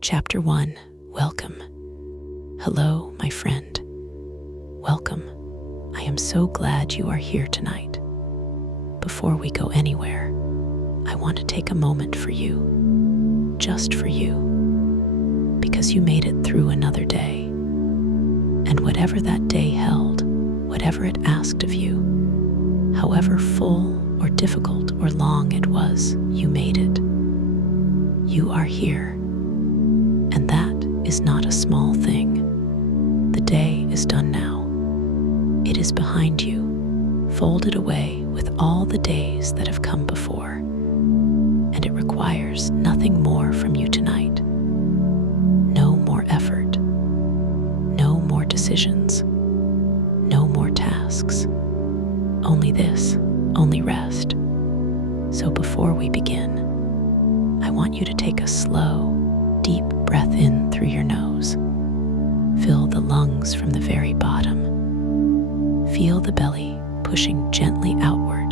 Chapter 1. Welcome. Hello, my friend. Welcome. I am so glad you are here tonight. Before we go anywhere, I want to take a moment for you, just for you, because you made it through another day. And whatever that day held, whatever it asked of you, however full or difficult or long it was, you made it. You are here. And that is not a small thing. The day is done now. It is behind you, folded away with all the days that have come before. And it requires nothing more from you tonight. No more effort. No more decisions. No more tasks. Only this, only rest. So before we begin, I want you to take a slow, deep breath in through your nose. Fill the lungs from the very bottom. Feel the belly pushing gently outward,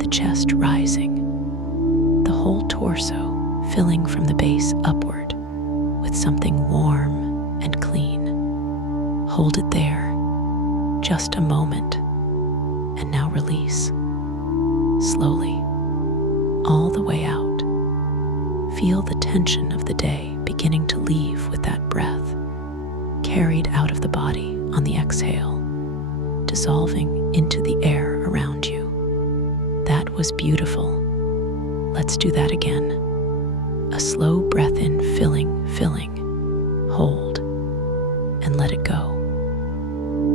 the chest rising, the whole torso filling from the base upward with something warm and clean. Hold it there, just a moment, and now release, slowly, all the way out. Feel the tension of the day beginning to leave with that breath, carried out of the body on the exhale, dissolving into the air around you. That was beautiful. Let's do that again. A slow breath in, filling, hold, and let it go.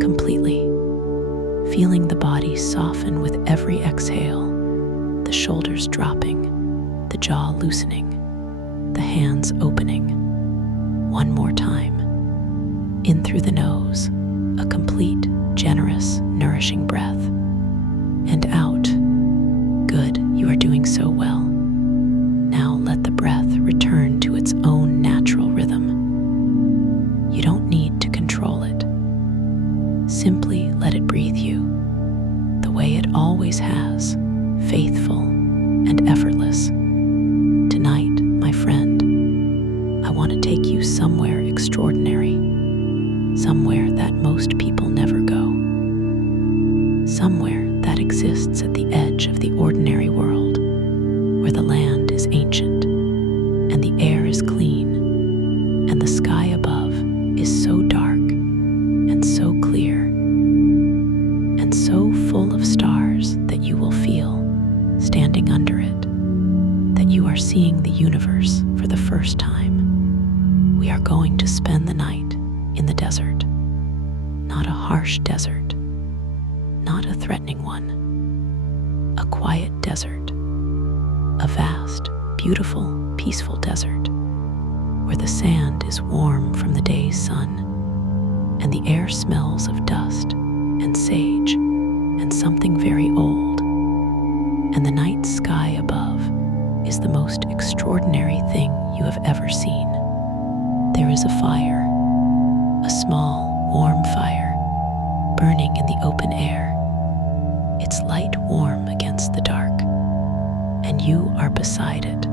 Completely. Feeling the body soften with every exhale, the shoulders dropping, the jaw loosening, the hands opening. One more time. In through the nose, a complete, generous, nourishing breath. And out. Good, you are doing so well. Now let the breath return to its own natural rhythm. You don't need to control it. Simply let it breathe you, the way it always has, faithful and effortless. Tonight, my friend, I want to take you somewhere extraordinary, somewhere that most people never go, somewhere that exists at the edge of the ordinary world, where the land is ancient, and the air is clean, and the sky above is so dark, and so clear, and so full of stars that you will feel, standing under it, that you are seeing the universe for the first time. We are going to spend the night in the desert. Not a harsh desert, not a threatening one. A quiet desert. A vast, beautiful, peaceful desert, where the sand is warm from the day's sun, and the air smells of dust and sage and something very old, and the night sky above is the most extraordinary thing you have ever seen. There is a fire, a small, warm fire, burning in the open air, its light warm against the dark, and you are beside it,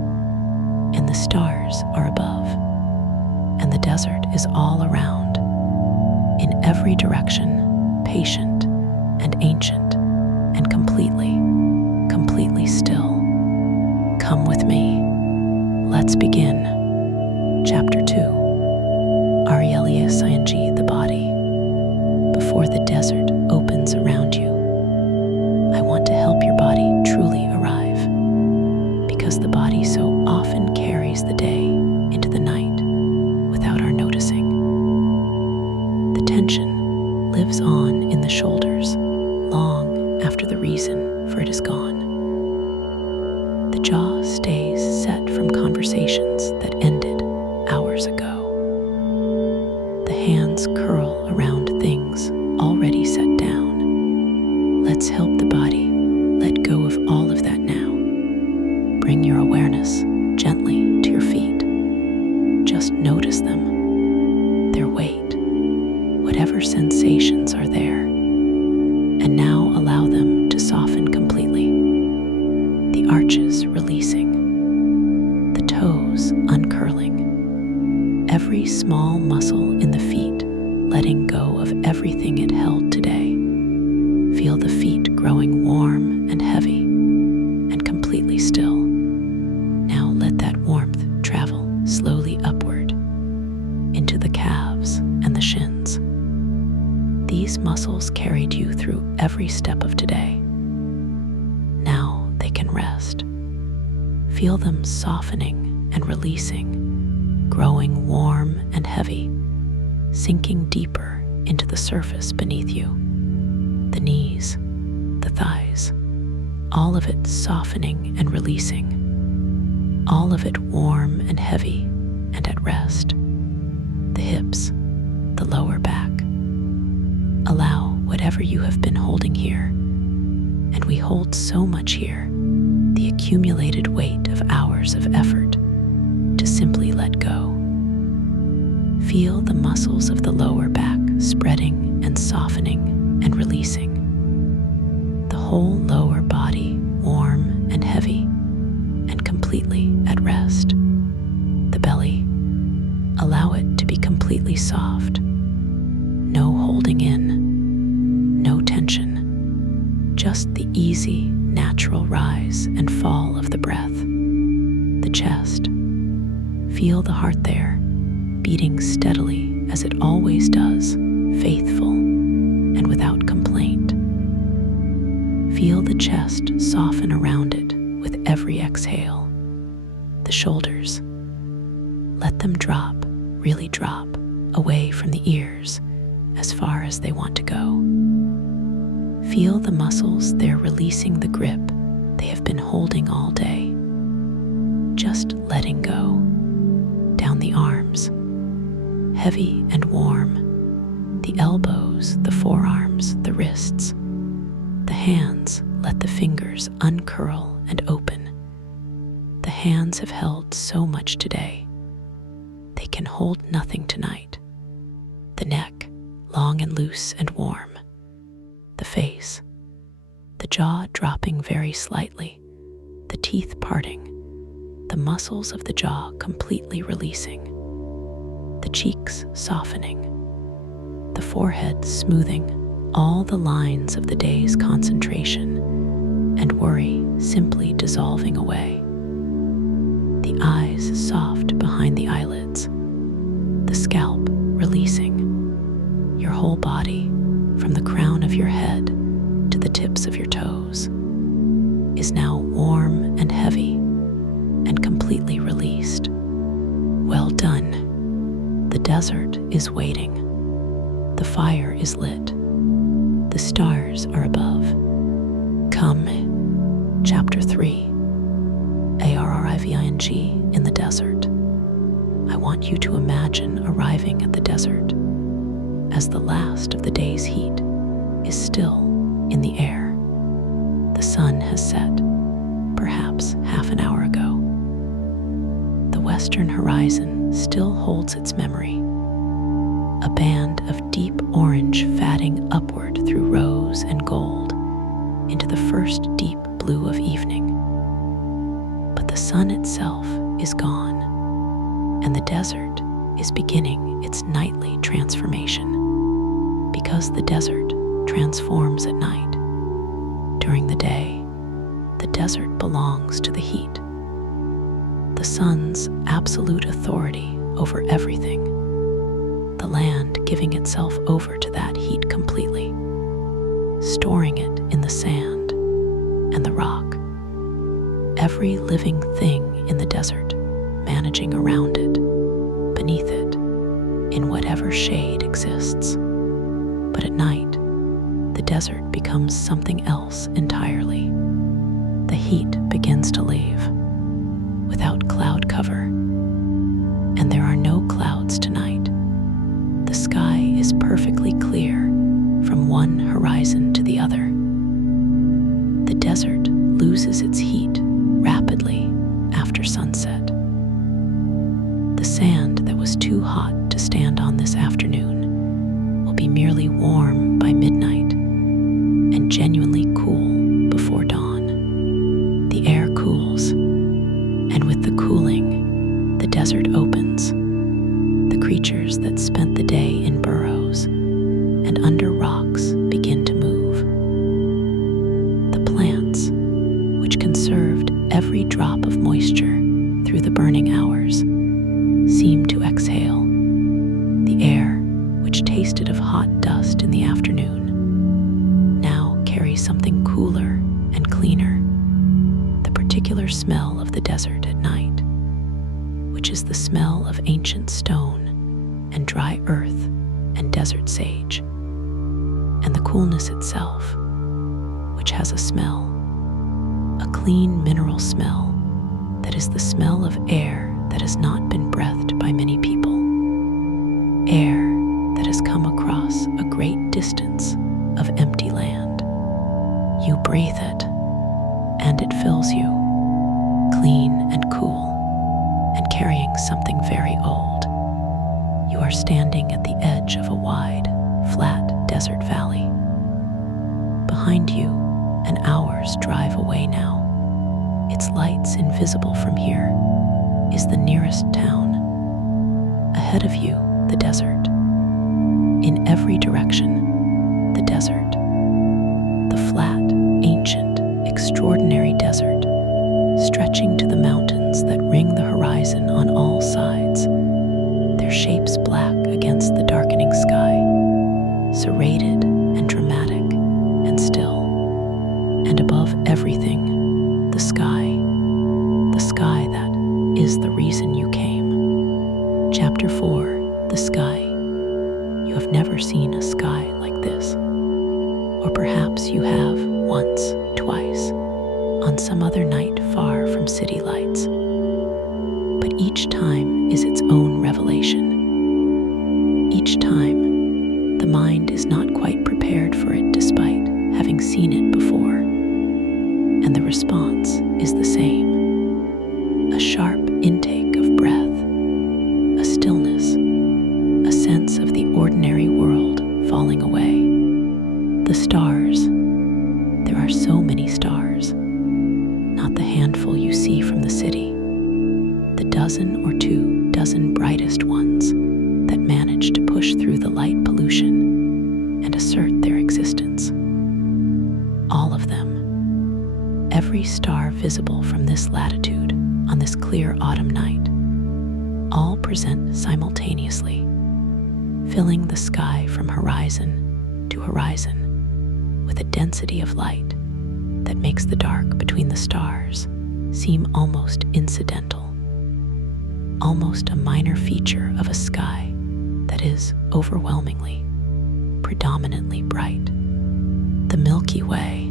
and the stars are above, and the desert is all around, in every direction, patient and ancient, and completely still. Come with me. Let's begin. Chapter 2. Ing, the body. Before the desert opens around you, I want to help your body truly arrive, because the body so often carries the day into the night without our noticing. The tension lives on in the shoulders long after the reason for it is gone. The jaw stays set from conversations that ended hours ago. The hands curl around things already set down. Let's help the body let go of all of that now. Bring your awareness gently to your feet. Just notice them, their weight, whatever sensations are there, and now allow them to soften completely. The arches releasing, the toes uncurling, every small muscle in the feet letting go of everything it held today. Feel the feet growing warm and heavy and completely still. Now let that warmth travel slowly upward into the calves and the shins. These muscles carried you through every step of today. Now they can rest. Feel them softening and releasing, growing warm and heavy, sinking deeper into the surface beneath you. The knees, the thighs, all of it softening and releasing, all of it warm and heavy and at rest. The hips, the lower back. Allow whatever you have been holding here, and we hold so much here, the accumulated weight of hours of effort, to simply let go. Feel the muscles of the lower back spreading and softening and releasing. The whole lower body warm and heavy and completely at rest. The belly, allow it to be completely soft. No holding in, no tension, just the easy, natural rise and fall of the breath. The chest, feel the heart there, beating steadily as it always does, faithful and without complaint. Feel the chest soften around it with every exhale. The shoulders, let them drop, really drop, away from the ears as far as they want to go. Feel the muscles there releasing the grip they have been holding all day. Just letting go. Down the arms, heavy and warm. The elbows, the forearms, the wrists. The hands, let the fingers uncurl and open. The hands have held so much today. They can hold nothing tonight. The neck, long and loose and warm. The face, the jaw dropping very slightly, the teeth parting, the muscles of the jaw completely releasing, the cheeks softening, the forehead smoothing, all the lines of the day's concentration and worry simply dissolving away. The eyes soft behind the eyelids, the scalp releasing, your whole body, from the crown of your head to the tips of your toes, is now warm and heavy and completely released. Well done. The desert is waiting. The fire is lit. The stars are above. Come, Chapter 3, Arriving in the desert. I want you to imagine arriving at the desert as the last of the day's heat is still in the air. The sun has set, perhaps half an hour ago. The western horizon still holds its memory, a band of deep orange fatting upward through rose and gold into the first deep blue of evening. But the sun itself is gone, and the desert is beginning its nightly transformation. Because the desert transforms at night. During the day, the desert belongs to the heat, the sun's absolute authority over everything, the land giving itself over to that heat completely, storing it in the sand and the rock. Every living thing in the desert managing around it, beneath it, in whatever shade exists. But at night, the desert becomes something else entirely. The heat begins to leave, without cloud cover. And there are no clouds tonight. The sky is perfectly clear from one horizon to the other. The desert loses its heat rapidly after sunset. The sand that was too hot to stand on this afternoon will be merely warm by midnight and genuinely cool before dawn. The air cools, and with the cooling, the desert opens. creatures that spent the day in burrows and under rocks begin to move. The plants, which conserved every drop of moisture through the burning hours, seem to exhale. The air, which tasted of hot dust in the afternoon, now carries something cooler and cleaner, the particular smell of the desert at night, which is the smell of ancient stone and dry earth and desert sage, and the coolness itself, which has a smell, a clean mineral smell that is the smell of air that has not been breathed by many people, air that has come across a great distance of empty land. You breathe it, and it fills you, clean and cool, and carrying something very old. You are standing at the edge of a wide, flat desert valley. Behind you, an hour's drive away now, its lights invisible from here, is the nearest town. Ahead of you, the desert. In every direction, the desert. The flat, ancient, extraordinary desert, stretching to the mountains that ring the horizon on all sides, their shapes black against the darkening sky, serrated and dramatic and still. And above everything, the sky that is the reason you came. Chapter 4, The Sky. You have never seen a sky like this. Or perhaps you have once, twice, on some other night far from city lights. But each time is its own revelation. Each time, the mind is not quite prepared for it despite having seen it before. And the response is the same. A sharp intake of breath, a stillness, a sense of the ordinary world falling away. The stars, there are so many stars, not the handful you see from the city, the dozen or 2 dozen brightest ones that manage to push through the light pollution and assert their existence. All of them, every star visible from this latitude on this clear autumn night, all present simultaneously, filling the sky from horizon to horizon with a density of light that makes the dark between the stars seem almost incidental, almost a minor feature of a sky that is overwhelmingly, predominantly bright. The Milky Way,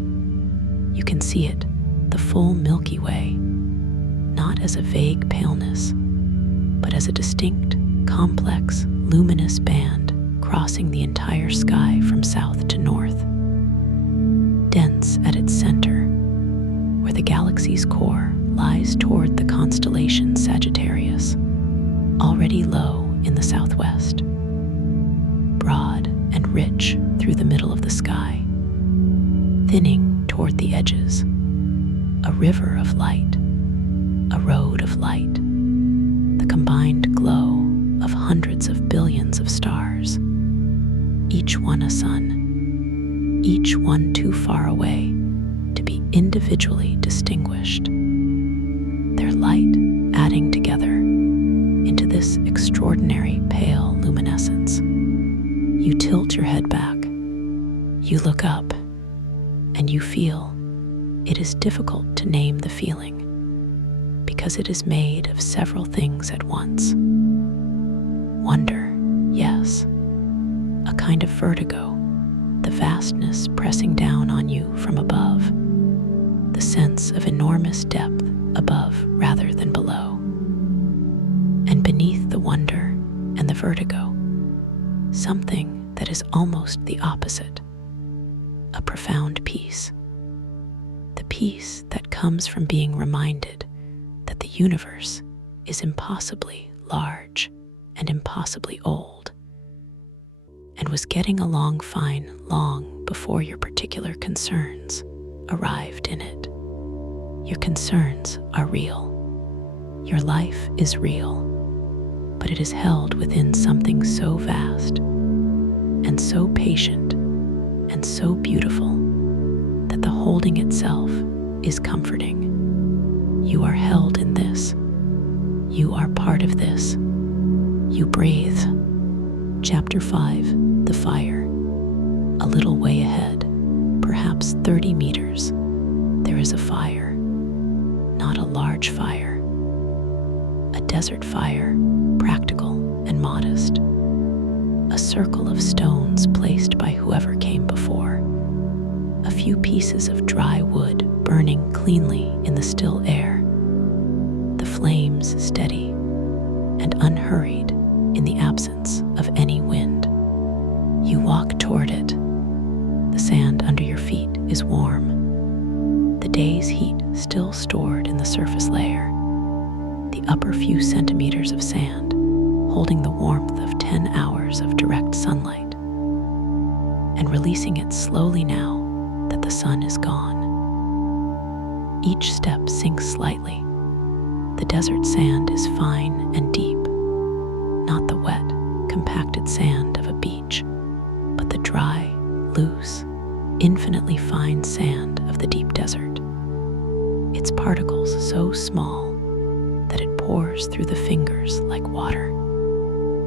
you can see it, the full Milky Way, not as a vague paleness, but as a distinct, complex, luminous band crossing the entire sky from south to north. Dense at its center, where the galaxy's core lies toward the constellation Sagittarius, already low in the southwest. Broad and rich through the middle of the sky, thinning toward the edges, a river of light, a road of light, the combined glow of hundreds of billions of stars, each one a sun, each one too far away to be individually distinguished, their light adding together into this extraordinary pale luminescence. You tilt your head back, you look up, and you feel it is difficult to name the feeling because it is made of several things at once. Wonder, yes, a kind of vertigo, the vastness pressing down on you from above, the sense of enormous depth above rather than below. And beneath the wonder and the vertigo, something that is almost the opposite, a profound peace. The peace that comes from being reminded that the universe is impossibly large and impossibly old, and was getting along fine long before your particular concerns arrived in it. Your concerns are real. Your life is real. but it is held within something so vast and so patient and so beautiful that the holding itself is comforting. You are held in this. You are part of this. You breathe. Chapter 5, The Fire. A little way ahead, perhaps 30 meters, there is a fire. Not a large fire. A desert fire, practical and modest. A circle of stones placed by whoever came before. A few pieces of dry wood burning cleanly in the still air. The flames steady and unhurried in the absence of any wind. You walk toward it. The sand under your feet is warm. The day's heat still stored in the surface layer. The upper few centimeters of sand holding the warmth of 10 hours of direct sunlight, and releasing it slowly now that the sun is gone. Each step sinks slightly. The desert sand is fine and deep, not the wet, compacted sand of a beach, but the dry, loose, infinitely fine sand of the deep desert. Its particles so small that it pours through the fingers like water.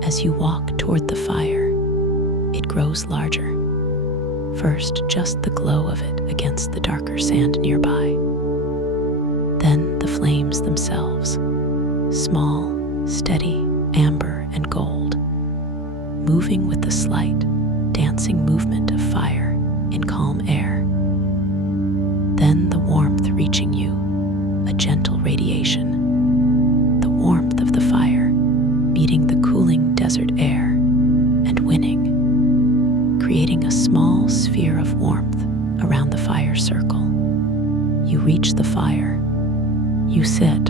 As you walk toward the fire, it grows larger. First, just the glow of it against the darker sand nearby. Then the flames themselves, small, steady, amber and gold, moving with the slight, dancing movement of fire in calm air. Then the warmth reaching you, a gentle radiation, the warmth of the fire meeting the cooling desert air and winning, creating a small sphere of warmth around the fire circle. You reach the fire. You sit.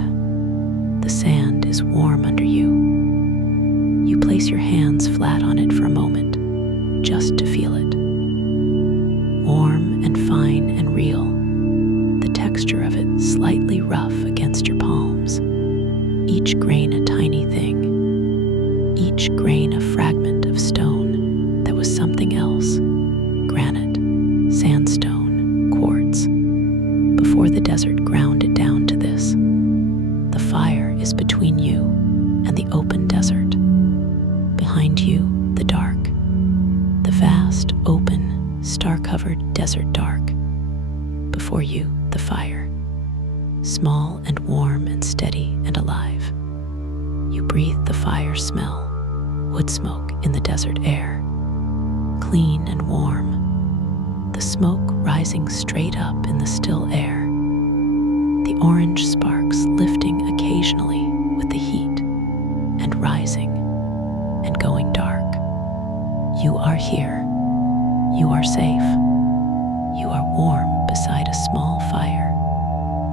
The sand is warm under you. You place your hands flat on it for a moment, just to feel it. Warm and fine and real, the texture of it slightly rough against your palms, each grain a tiny thing, each grain a fragment of stone that was something else, granite, sandstone, quartz. Before the desert ground it down to this, the fire is between you and the open desert. Behind you, the dark, the vast, open, star-covered desert dark. Before you, the fire, small and warm and steady and alive. You breathe the fire smell, wood smoke in the desert air, clean and warm, the smoke rising straight up in the still air, the orange sparks lifting occasionally with the heat and rising and going dark. You are here. You are safe. You are warm beside a small fire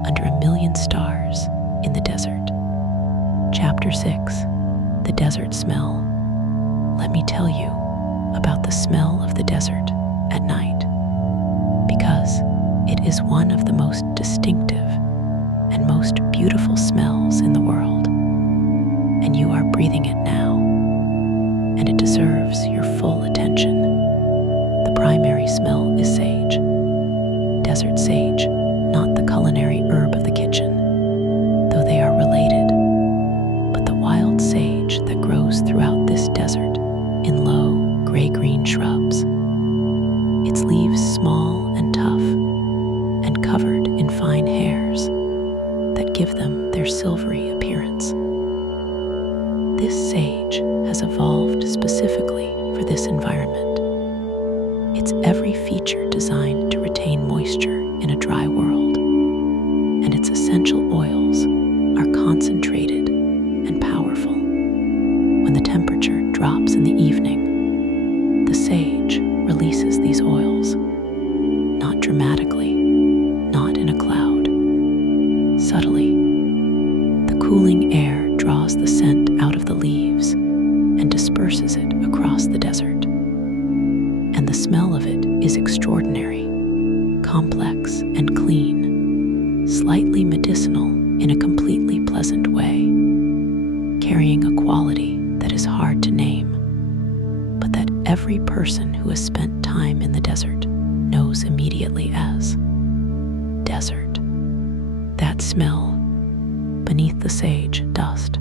under 1,000,000 stars in the desert. Chapter 6, The Desert Smell. Let me tell you about the smell of the desert at night, because it is one of the most distinctive and most beautiful smells in the world, and you are breathing it now, and it deserves your full attention. The primary smell is sage, desert sage, not the culinary herb of the kitchen, though they are related, but the wild sage that grows throughout this desert in low, gray-green shrubs. Its leaves small and tough and covered in fine hairs that give them their silvery appearance. This sage has evolved specifically for this environment. Its every feature designed to retain moisture in a dry world, and its essential oils are concentrated and powerful. When the temperature drops in the evening, the sage releases these oils, not dramatically, not in a cloud. Subtly, the cooling air draws the scent out of the leaves and disperses it across the desert. And the smell of it is extraordinary, complex and clean, slightly medicinal in a completely pleasant way, carrying a quality every person who has spent time in the desert knows immediately as desert. That smell beneath the sage dust,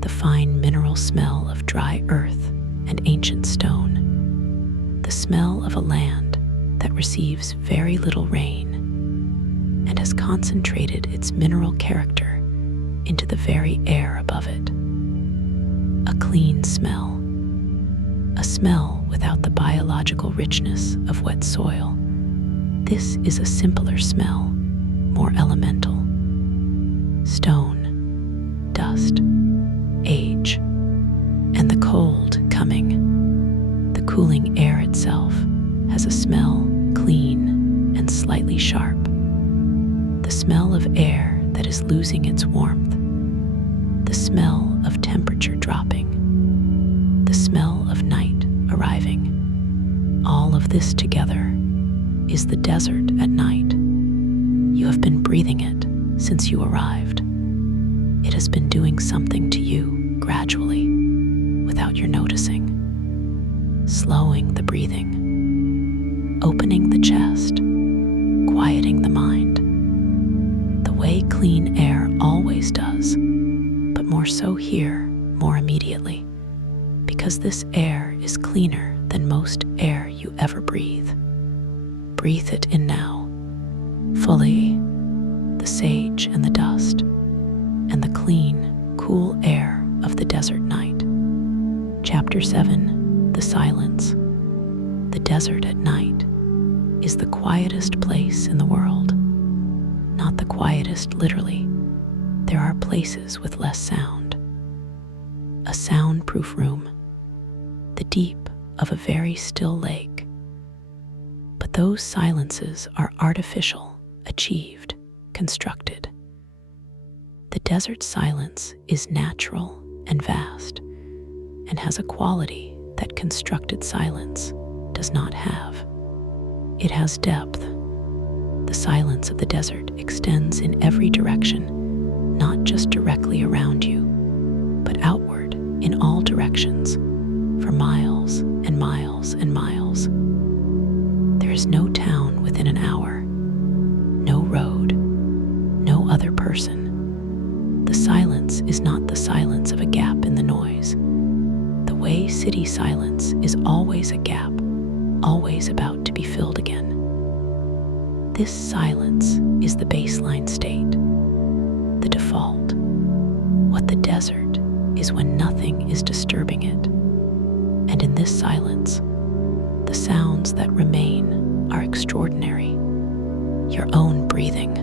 the fine mineral smell of dry earth and ancient stone, the smell of a land that receives very little rain and has concentrated its mineral character into the very air above it. A clean smell, a smell without the biological richness of wet soil. This is a simpler smell, more elemental. Stone, dust, age, and the cold coming. The cooling air itself has a smell, clean and slightly sharp. The smell of air that is losing its warmth. The smell of temperature dropping. The smell of night arriving. All of this together is the desert at night. You have been breathing it since you arrived. It has been doing something to you gradually, without your noticing. Slowing the breathing, opening the chest, quieting the mind. The way clean air always does, but more so here, more immediately, because this air is cleaner than most air you ever breathe. Breathe it in now, fully, the sage and the dust, and the clean, cool air of the desert night. Chapter 7, The Silence. The desert at night is the quietest place in the world. Not the quietest literally. There are places with less sound. A soundproof room, the deep of a very still lake. But those silences are artificial, achieved, constructed. The desert silence is natural and vast, and has a quality that constructed silence does not have. It has depth. The silence of the desert extends in every direction, not just directly around you, but outward in all directions, for miles and miles and miles. There is no town within an hour, no road, no other person. The silence is not the silence of a gap in the noise. The way city silence is always a gap, always about to be filled again. This silence is the baseline state, the default. What the desert is when nothing is disturbing it. And in this silence, the sounds that remain are extraordinary. Your own breathing,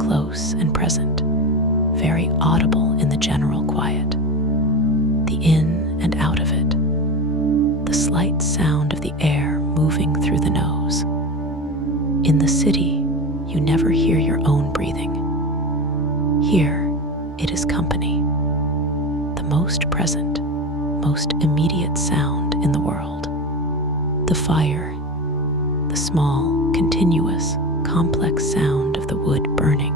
close and present, very audible in the general quiet. The in and out of it. The slight sound of the air moving through the nose. In the city, you never hear your own breathing. Here, it is company. The most present, most immediate sound in the world. The fire, the small, continuous, complex sound of the wood burning.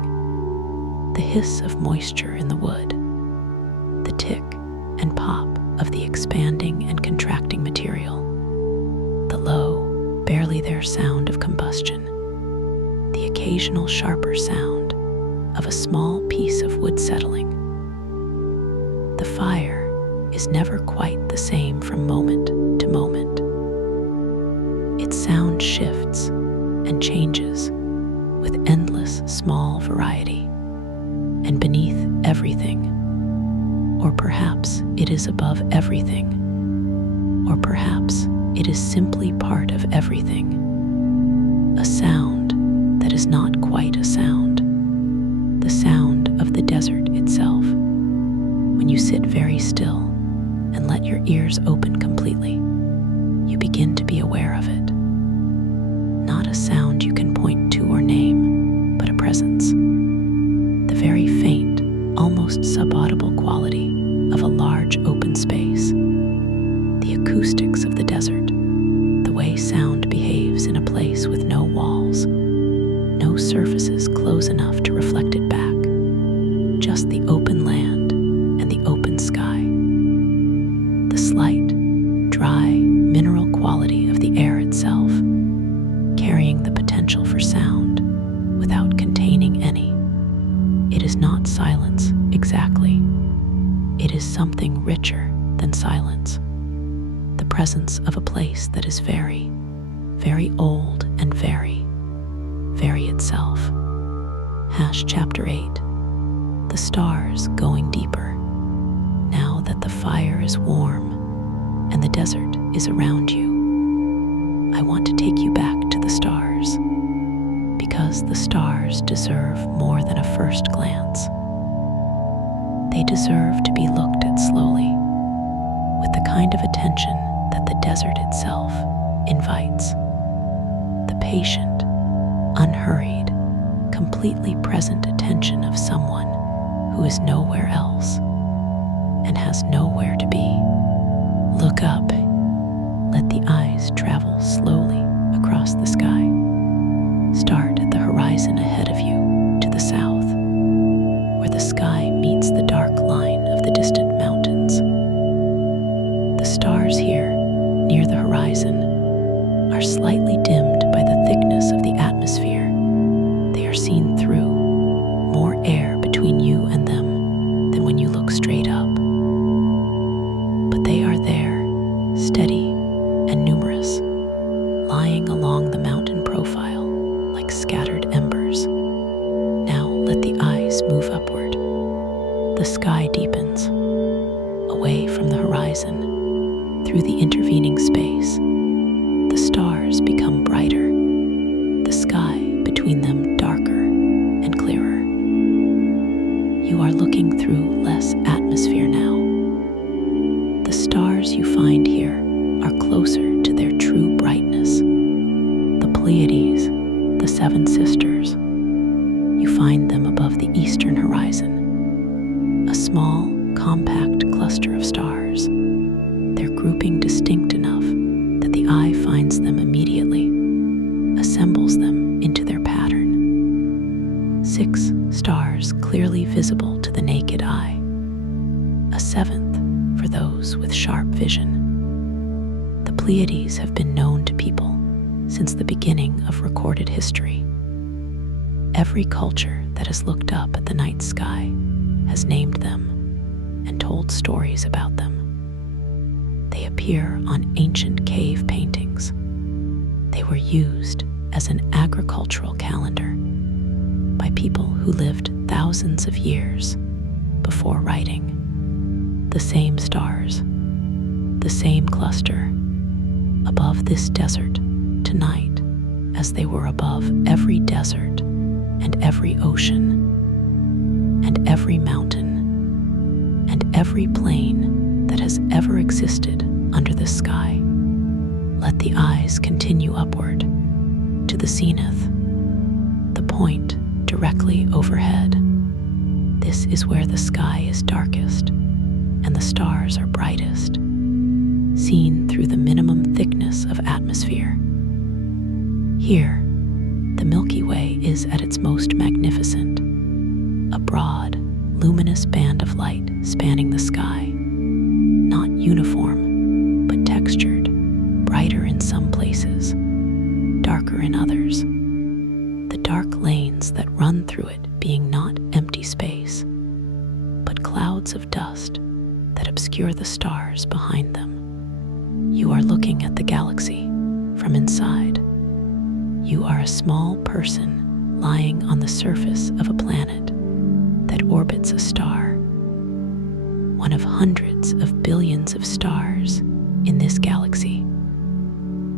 The hiss of moisture in the wood. The tick and pop of the expanding and contracting material. The low, barely there sound of combustion. The occasional sharper sound of a small piece of wood settling. The fire is never quite the same from moment to moment. Its sound shifts and changes with endless small variety. And beneath everything, or perhaps it is above everything, or perhaps it is simply part of everything, a sound that is not quite a sound, the sound of the desert itself. When you sit very still and let your ears open completely, you begin to be aware of it. Not a sound you can point to or name, but a presence. The very faint, almost subaudible quality of a large open space. The acoustics of the desert, the way sound behaves in a place with no walls, no surfaces close enough to reflect it back, just the open land and the open sky. The slight, dry, exactly. It is something richer than silence. The presence of a place that is very, very old and very, very itself. Chapter 8. The stars going deeper. Now that the fire is warm and the desert is around you, I want to take you back to the stars, because the stars deserve more than a first glance. They deserve to be looked at slowly, with the kind of attention that the desert itself invites. The patient, unhurried, completely present attention of someone who is nowhere else and has nowhere to be. Look up. Let the eyes travel slowly across the sky. Start at the horizon ahead of you to the south, where the sky meets the dark line of the distant mountains. The stars here, near the horizon, are slightly dimmed by the thickness of the atmosphere. They are seen through, more air between you and them than when you look straight up. But they are there, steady and numerous, lying along the mountain profile like scattered embers. Now let the eyes move upward. The sky deepens, away from the horizon, through the intervening space. The stars become brighter, the sky between them darker and clearer. You are looking through less atmosphere now. The stars you find here are closer to their true brightness. The Pleiades, the seven sisters, you find them above the eastern horizon. A small, compact cluster of stars, their grouping distinct enough that the eye finds them immediately, assembles them into their pattern. 6 stars clearly visible to the naked eye. A 7th for those with sharp vision. The Pleiades have been known to people since the beginning of recorded history. Every culture that has looked up at the night sky has named them and told stories about them. They appear on ancient cave paintings. They were used as an agricultural calendar by people who lived thousands of years before writing. The same stars, the same cluster, above this desert tonight as they were above every desert and every ocean and every mountain and every plain that has ever existed under the sky. Let the eyes continue upward to the zenith, the point directly overhead. This is where the sky is darkest and the stars are brightest, seen through the minimum thickness of atmosphere. Here, the Milky Way is at its most magnificent, a broad, luminous band of light spanning the sky, not uniform, but textured, brighter in some places, darker in others. The dark lanes that run through it being not empty space, but clouds of dust that obscure the stars behind them. You are looking at the galaxy from inside. You are a small person lying on the surface of a planet that orbits a star, one of hundreds of billions of stars in this galaxy,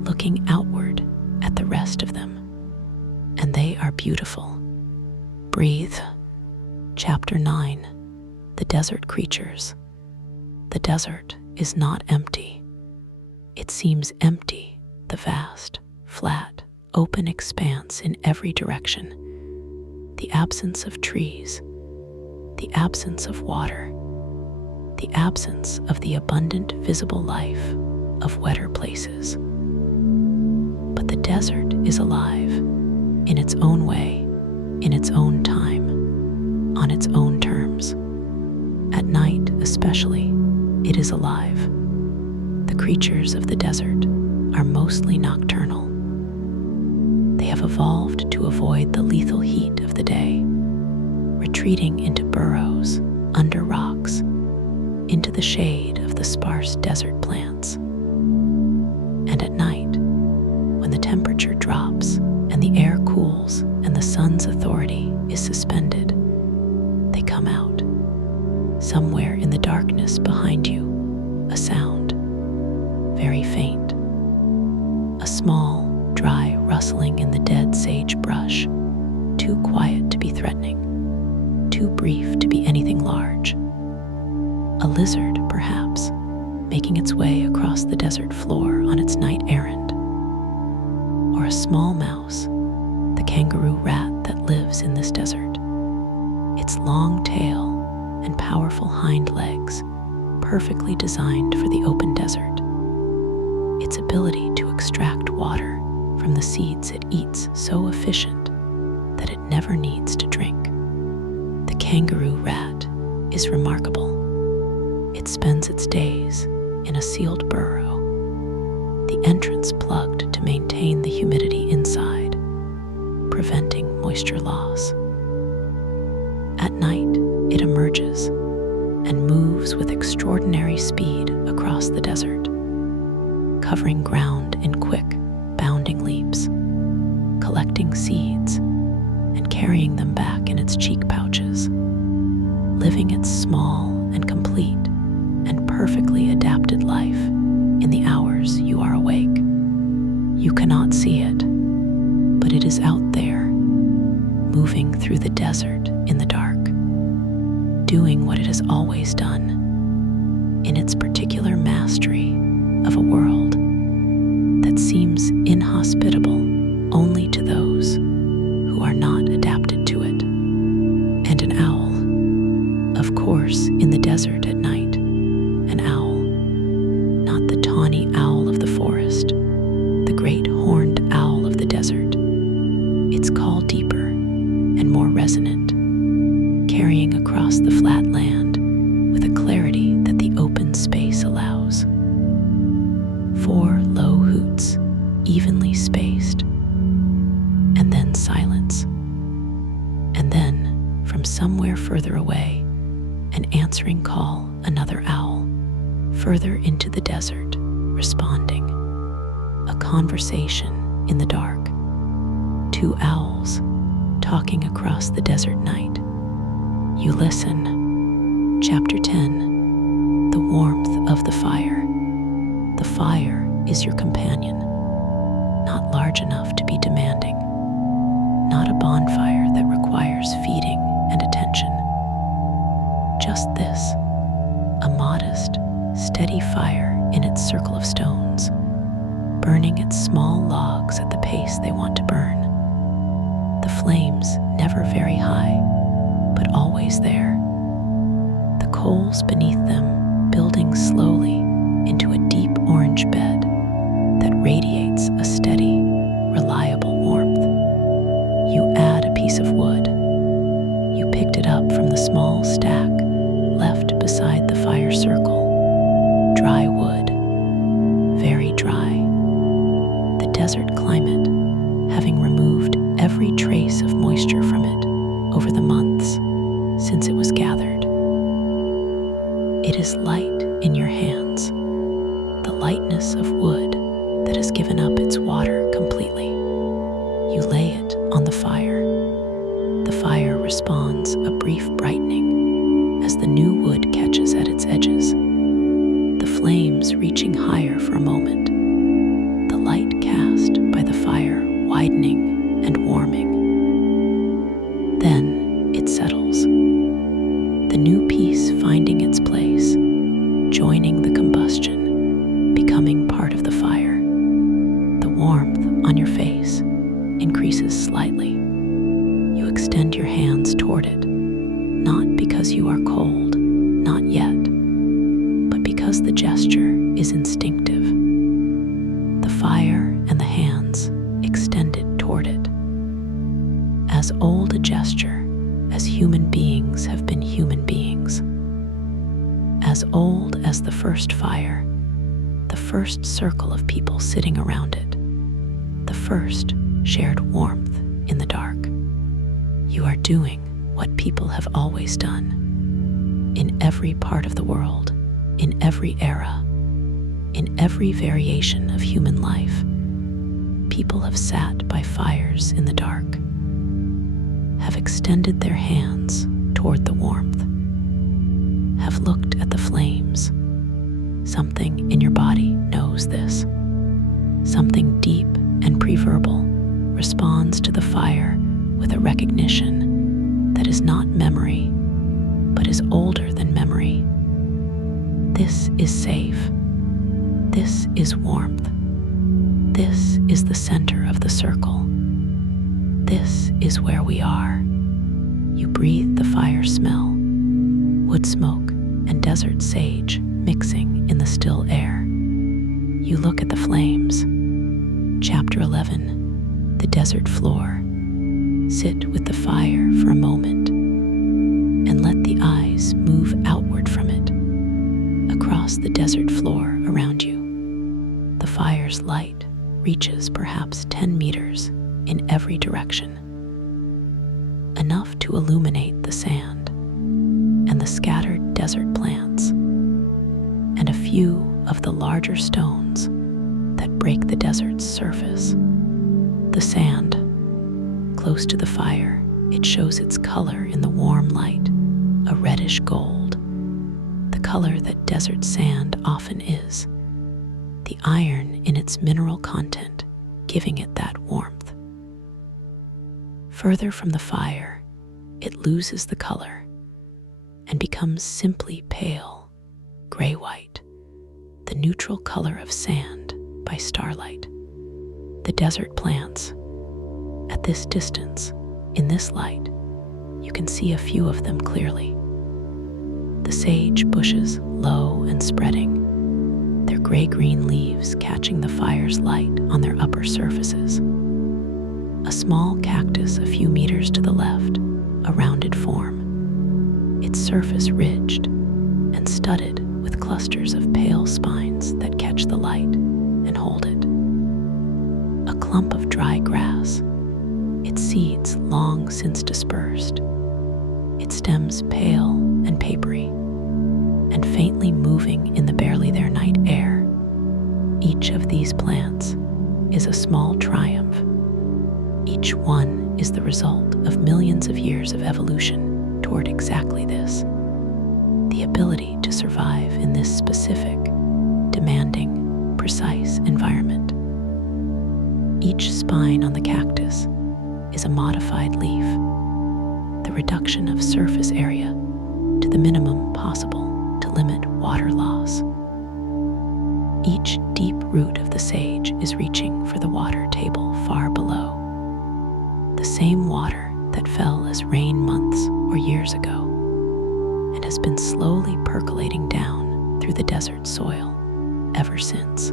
looking outward at the rest of them. And they are beautiful. Breathe. Chapter 9. The Desert Creatures. The desert is not empty. It seems empty, the vast, flat, open expanse in every direction. The absence of trees, the absence of water, the absence of the abundant visible life of wetter places. But the desert is alive, in its own way, in its own time, on its own terms. At night, especially, it is alive. The creatures of the desert are mostly nocturnal. They have evolved to avoid the lethal heat of the day, retreating into burrows under rocks, into the shade of the sparse desert plants. And at night, when the temperature drops and the air cools and the sun's authority is suspended, they come out. Somewhere in the darkness behind you, a sound, very faint, a small, dry rustling in the dead sage brush, too quiet to be threatening, too brief to be anything large. A lizard, perhaps, making its way across the desert floor on its night errand. Or a small mouse, the kangaroo rat that lives in this desert. Its long tail and powerful hind legs, perfectly designed for the open desert. Its ability to extract water from the seeds it eats so efficient that it never needs to drink. The kangaroo rat is remarkable. It spends its days in a sealed burrow, the entrance plugged to maintain the humidity inside, preventing moisture loss. At night, it emerges and moves with extraordinary speed across the desert, covering ground in quick, bounding leaps, collecting seeds and carrying them back in its cheek pouches, living its small and complete and perfectly adapted life in the hours you are awake. You cannot see it, but it is out there, moving through the desert in the dark, doing what it has always done, in its particular mastery of a world that seems inhospitable only to those who are not adapted to it. And an owl, of course, in the desert at night, an owl, not the tawny owl of the forest, the great horned owl of the desert, its call deeper and more resonant, carrying across the flat land with a clarity that the open space allows. 4 low hoots, evenly spaced, and then silence. And then, from somewhere further away, an answering call, another owl, further into the desert, responding. A conversation in the dark. 2 owls talking across the desert night. You listen. Chapter 10. The warmth of the fire. The fire is your companion, not large enough to be demanding, not a bonfire that requires feeding and attention. Just this, a modest, steady fire in its circle of stones, burning its small logs at the pace they want to burn. The flames never very high, but always there. The coals beneath them building slowly into a deep orange bed that radiates a steady, reliable warmth. You add a piece of wood. You picked it up from the small stack left beside the fire circle. Dry wood, very dry. The desert climate, having removed every trace of moisture from it over the months since it was gathered. It is light in your hands, the lightness of wood that has given up its water completely. You lay it on the fire. The fire responds a brief brightening as the new wood catches at its edges, the flames reaching higher for a moment, the light cast by the fire widening and warming. Then it settles, the new piece finding its place, joining the combustion, becoming part of the fire. The warmth on your face increases slightly. You extend your hands toward it, not because you are cold, not yet, but because the gesture is instinctive. The fire and the hands extended toward it. As old a gesture as human beings have been human beings. As old as the first fire, the first circle of people sitting around it, the first shared warmth in the dark. You are doing what people have always done. In every part of the world, in every era, in every variation of human life, people have sat by fires in the dark, have extended their hands toward the warmth, have looked at the flames. Something in your body knows this. Something deep and preverbal responds to the fire with a recognition that is not memory, but is older than memory. This is safe. This is warmth. This is the center of the circle. This is where we are. You breathe the fire smell, wood smoke and desert sage mixing in the still air. You look at the flames. Chapter 11, the desert floor. Sit with the fire for a moment and let the eyes move outward from it, across the desert floor around you. The fire's light reaches perhaps 10 meters in every direction, enough to illuminate the sand and the scattered desert plants and a few of the larger stones that break the desert's surface. The sand, close to the fire, it shows its color in the warm light, a reddish gold, the color that desert sand often is, the iron in its mineral content giving it that warmth. Further from the fire, it loses the color and becomes simply pale, gray-white, the neutral color of sand by starlight. The desert plants, at this distance, in this light, you can see a few of them clearly. The sage bushes, low and spreading, their gray-green leaves catching the fire's light on their upper surfaces. A small cactus a few meters to the left, a rounded form, its surface ridged and studded with clusters of pale spines that catch the light and hold it. A clump of dry grass, its seeds long since dispersed, its stems pale and papery, and faintly moving in the barely there night air. Each of these plants is a small triumph. Each one is the result of millions of years of evolution toward exactly this: the ability to survive in this specific, demanding, precise environment. Each spine on the cactus is a modified leaf, the reduction of surface area to the minimum possible to limit water loss. Each deep root of the sage is reaching for the water table far below, the same water that fell as rain months or years ago and has been slowly percolating down through the desert soil ever since.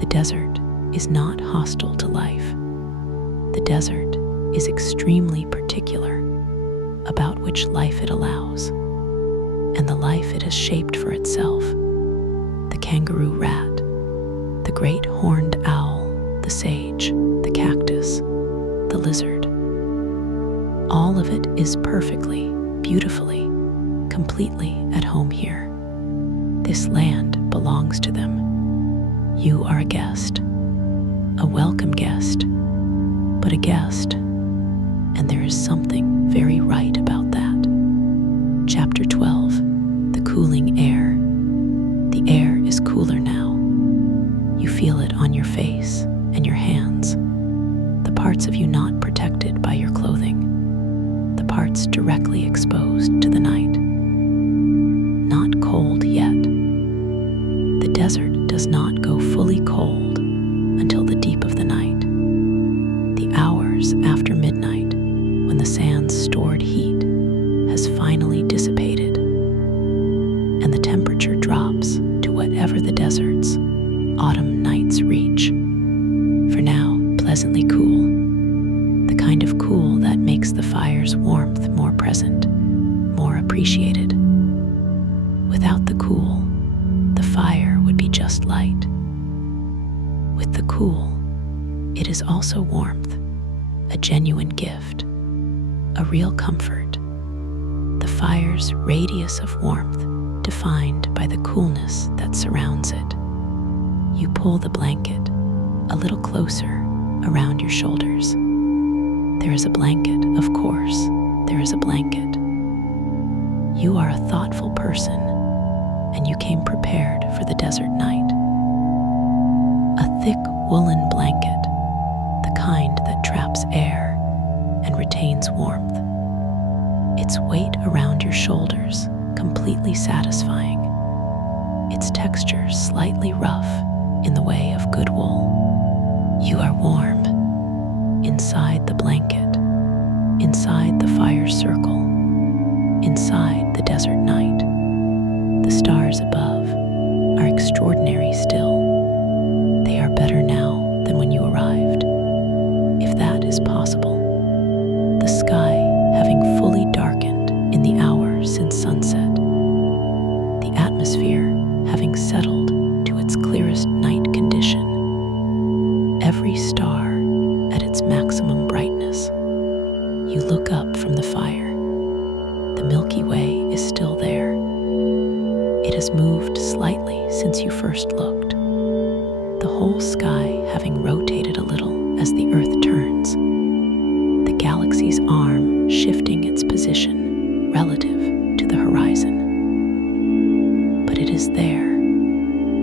The desert is not hostile to life. The desert is extremely particular about which life it allows, and the life it has shaped for itself: the kangaroo rat, the great horned owl, the sage, the cactus, the lizard. All of it is perfectly, beautifully, completely at home here. This land belongs to them. You are a guest, a welcome guest, but a guest, and there is something very right about that. Chapter 12, the cooling air. The air is cooler now. You feel it on your face and your hands, the parts of you not protected by your clothing, the parts directly exposed to the night. Not cold yet. The desert does not go fully cold until the deep of the night. The hours after midnight, when the sand's stored heat has finally dissipated, and the temperature drops to whatever the desert's autumn nights reach. For now, pleasantly cool, the kind of cool that makes the fire's warmth more present, more appreciated. Without the cool, the fire would be just light. With the cool, it is also warmth, a genuine gift, a real comfort. The fire's radius of warmth defined by the coolness that surrounds it. You pull the blanket a little closer around your shoulders. There is a blanket, of course, there is a blanket. You are a thoughtful person, and you came prepared for the desert night. A thick woolen blanket, the kind that traps air and retains warmth. Its weight around your shoulders completely satisfying. Its texture slightly rough in the way of good wool. You are warm inside the blanket, inside the fire circle, inside the desert night. The stars above are extraordinary still. They are better now than when you arrived, if that is possible. The sky having fully darkened in the hour since sunset, the atmosphere having settled to its clearest night condition, every star at its maximum brightness. You look up from the fire. The Milky Way is still there. It has moved slightly since you first looked, the whole sky having rotated a little as the Earth turns, the galaxy's arm shifting its position relative to the horizon. But it is there,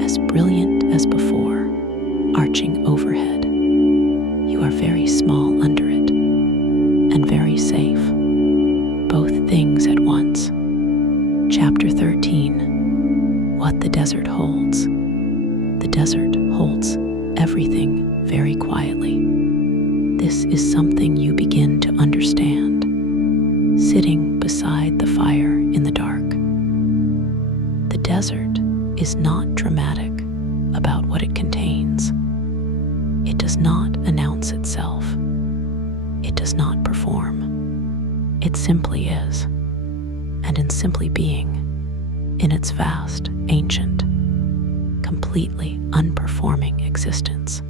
as brilliant as before, arching overhead. You are very small under it, and very safe, both things at once. Chapter 13. What the desert holds. The desert holds everything very quietly. This is something you begin to understand, sitting beside the fire in the dark. The desert is not dramatic about what it contains. It does not announce itself. It does not perform. It simply is, and in simply being, in its vast, ancient, completely unperforming existence,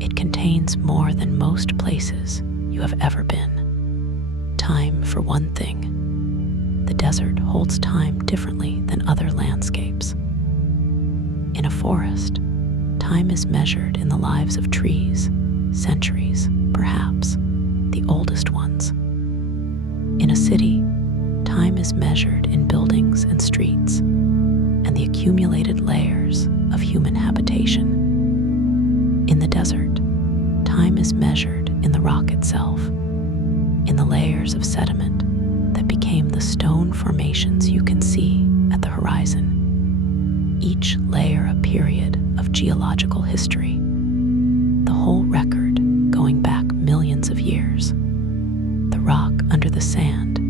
it contains more than most places you have ever been. Time, for one thing. The desert holds time differently than other landscapes. In a forest, time is measured in the lives of trees, centuries, perhaps, the oldest ones. In a city, time is measured in buildings and streets, and the accumulated layers of human habitation. In the desert, time is measured in the rock itself, in the layers of sediment that became the stone formations you can see at the horizon. Each layer a period of geological history, the whole record going back millions of years. The rock under the sand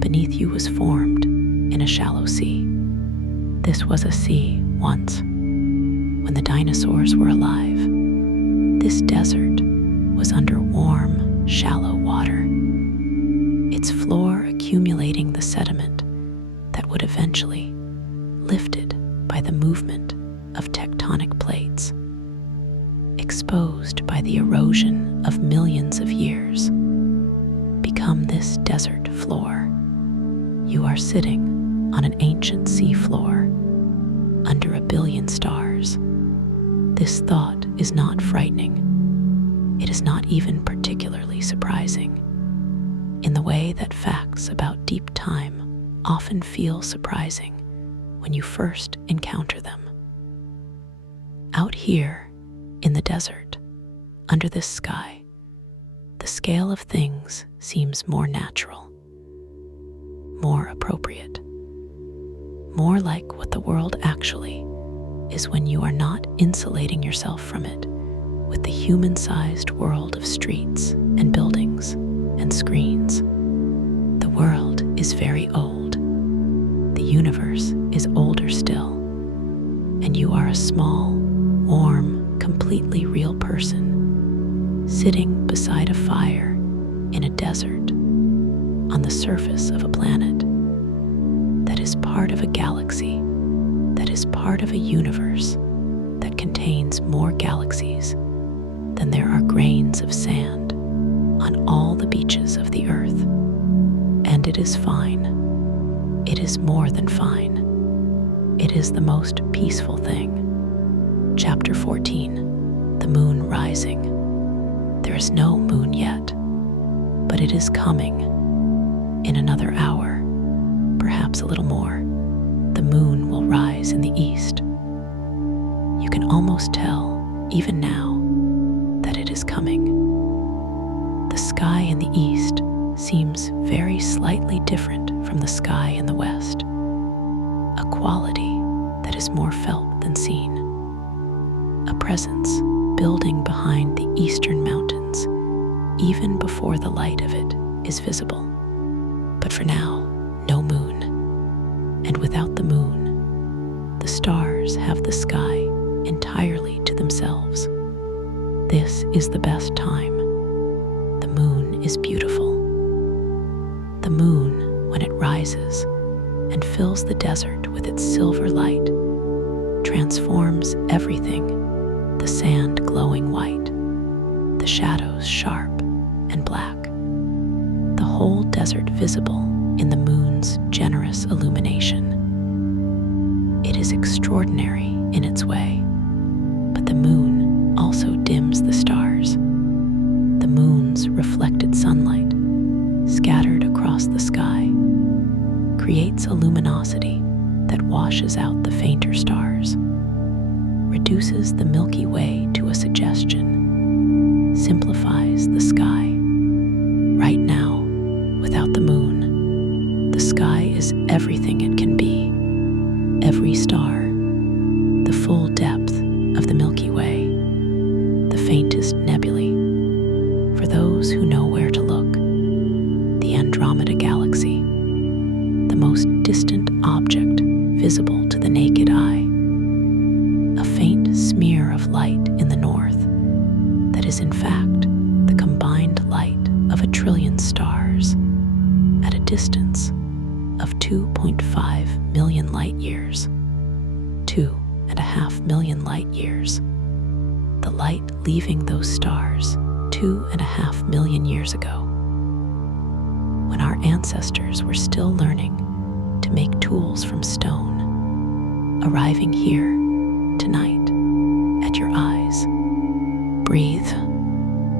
beneath you was formed in a shallow sea. This was a sea once, when the dinosaurs were alive. This desert was under warm, shallow water, its floor accumulating the sediment that would eventually, lifted by the movement of tectonic plates, exposed by the erosion of millions of years, become this desert floor. You are sitting on an ancient sea floor under 1 billion stars. This thought is not frightening. It is not even particularly surprising, in the way that facts about deep time often feel surprising when you first encounter them. Out here, in the desert, under this sky, the scale of things seems more natural, more appropriate, more like what the world actually is when you are not insulating yourself from it with the human-sized world of streets and buildings and screens. The world is very old. The universe is older still, and you are a small, warm, completely real person, sitting beside a fire in a desert on the surface of a planet that is part of a galaxy, that is part of a universe that contains more galaxies than there are grains of sand on all the beaches of the earth. And And it is fine. It is more than fine. It is the most peaceful thing. Chapter 14. The Moon Rising. There is no moon yet, but it is coming. In another hour, perhaps a little more, the moon will rise in the east. You can almost tell, even now, that it is coming. The sky in the east seems very slightly different from the sky in the west, a quality that is more felt than seen, a presence building behind the eastern mountains even before the light of it is visible. But for now, no moon. And without the moon, the stars have the sky entirely to themselves. This is the best time. The moon is beautiful. The moon, when it rises and fills the desert with its silver light, transforms everything, the sand glowing white, the shadows sharp and black, the whole desert visible in the moon's generous illumination. It is extraordinary in its way, but the moon also dims the stars. The moon's reflected sunlight, scattered across the sky, creates a luminosity that washes out the fainter stars, reduces the Milky Way to a suggestion, simplifies the sky. Right now, without the moon, the sky is everything it can be. Every star, the full depth of the Milky Way, the faintest nebulae, for those who know where to look, the Andromeda Galaxy, the most distant object visible to the naked eye, a faint smear of light in the north that is in fact the combined light of 1 trillion stars at a distance of 2.5 million light years, 2.5 million light years. The light leaving those stars 2.5 million years ago, when our ancestors were still learning to make tools from stone, arriving here tonight at your eyes. Breathe,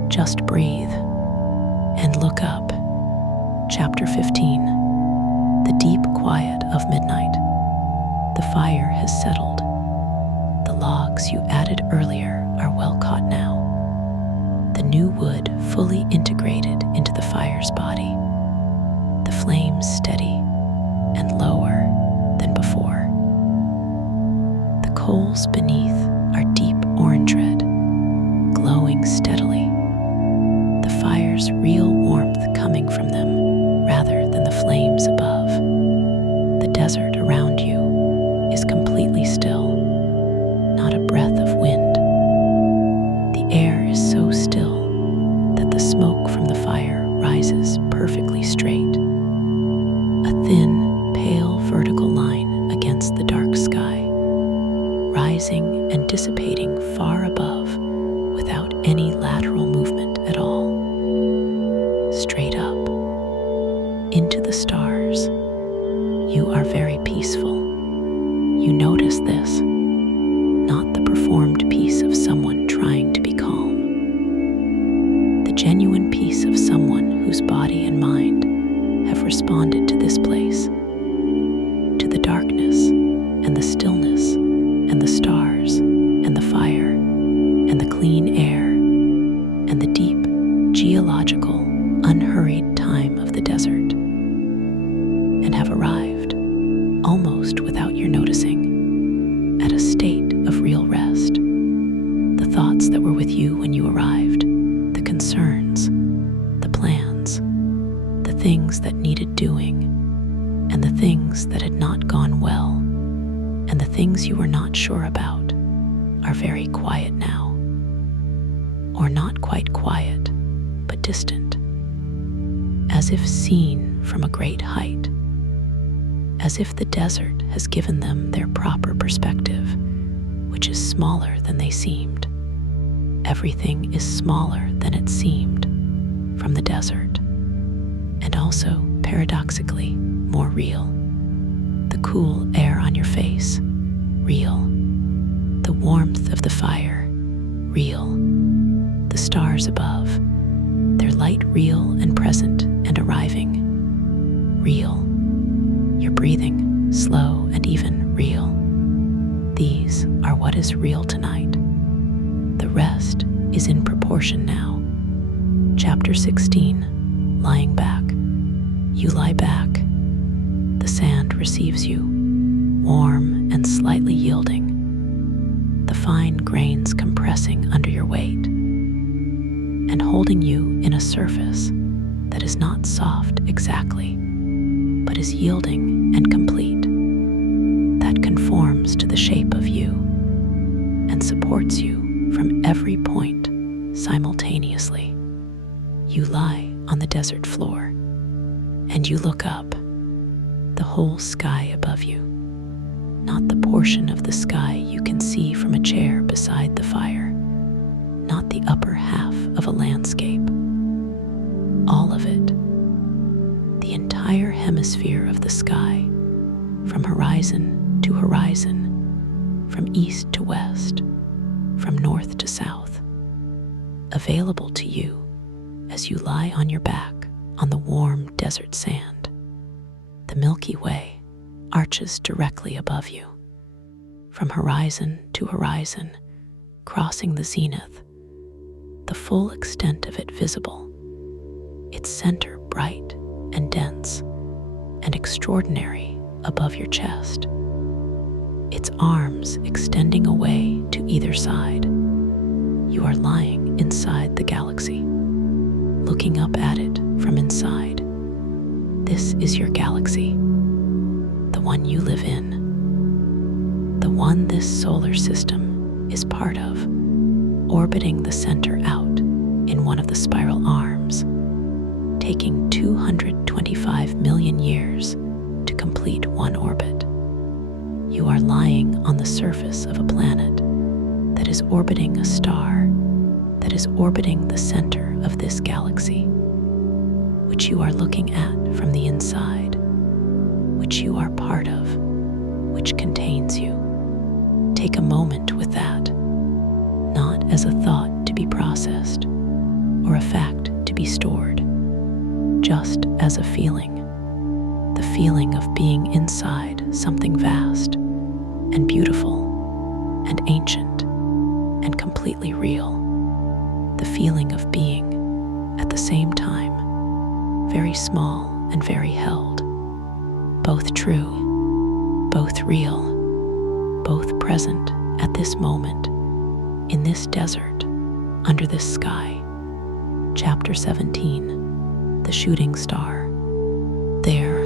just breathe, and look up. Chapter 15. The deep quiet of midnight. The fire has settled. The logs you added earlier are well caught now. The new wood fully integrated into the fire's body. The flames steady and lower than before. The coals beneath are deep orange red, glowing steadily. The fire's real warmth coming from them rather than the flames above. The desert around you is completely still, not a breath of wind. The air is so still that the smoke from the fire rises perfectly straight, a thin, pale vertical line against the dark sky, rising and dissipating far above without any lateral movement at all. Straight up, into the stars. You are very peaceful. You notice this, not the performed peace of someone trying to be calm. The genuine peace of someone whose body and mind have responded to this place, to the darkness and the stillness and the stars and the fire and the clean air and the deep geological unhurried time of the desert, and have arrived, almost without your noticing, at a state of real rest. The thoughts that were with you when you arrived, the concerns, the plans, the things that needed doing, and the things that had not gone well, and the things you were not sure about, are very quiet now. Or not quite quiet, but distant, as if seen from a great height, as if the desert has given them their proper perspective, which is smaller than they seemed. Everything is smaller than it seemed from the desert, and also, paradoxically, more real. The cool air on your face, real. The warmth of the fire, real. The stars above, their light real and present and arriving, real. Your breathing, slow and even, real. These are what is real tonight. The rest is in proportion now. Chapter 16, Lying Back. You lie back. The sand receives you, warm and slightly yielding, the fine grains compressing under your weight, and holding you in a surface that is not soft exactly, but is yielding and complete, that conforms to the shape of you and supports you from every point simultaneously. You lie on the desert floor, and you look up, the whole sky above you, not the portion of the sky you can see from a chair beside the fire, not the upper half of a landscape. All of it, the entire hemisphere of the sky, from horizon to horizon, from east to west, from north to south, available to you as you lie on your back on the warm desert sand. The Milky Way arches directly above you, from horizon to horizon, crossing the zenith, the full extent of it visible, its center bright and dense and extraordinary above your chest, its arms extending away to either side. You are lying inside the galaxy, looking up at it from inside. This is your galaxy, the one you live in, the one this solar system is part of, orbiting the center out in one of the spiral arms, taking 225 million years to complete one orbit. You are lying on the surface of a planet that is orbiting a star that is orbiting the center of this galaxy, which you are looking at from the inside, which you are part of, which contains you. Take a moment with that, not as a thought to be processed or a fact to be stored, just as a feeling, the feeling of being inside something vast and beautiful and ancient and completely real, the feeling of being, at the same time, very small and very held, both true, both real, both present at this moment, in this desert, under this sky. Chapter 17, The Shooting Star. There,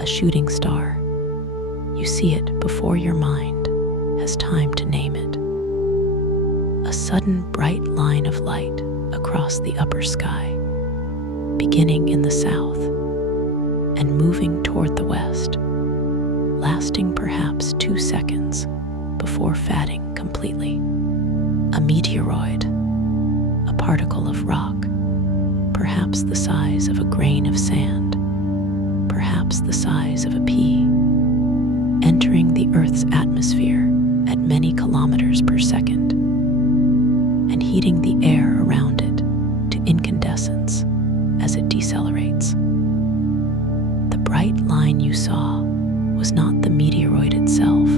a shooting star. You see it before your mind has time to name it. A sudden bright line of light across the upper sky, beginning in the south and moving toward the west, lasting perhaps 2 seconds before fading completely. A meteoroid, a particle of rock, perhaps the size of a grain of sand, perhaps the size of a pea, entering the Earth's atmosphere at many kilometers per second, and heating the air around it to incandescence as it decelerates. The bright line you saw was not the meteoroid itself,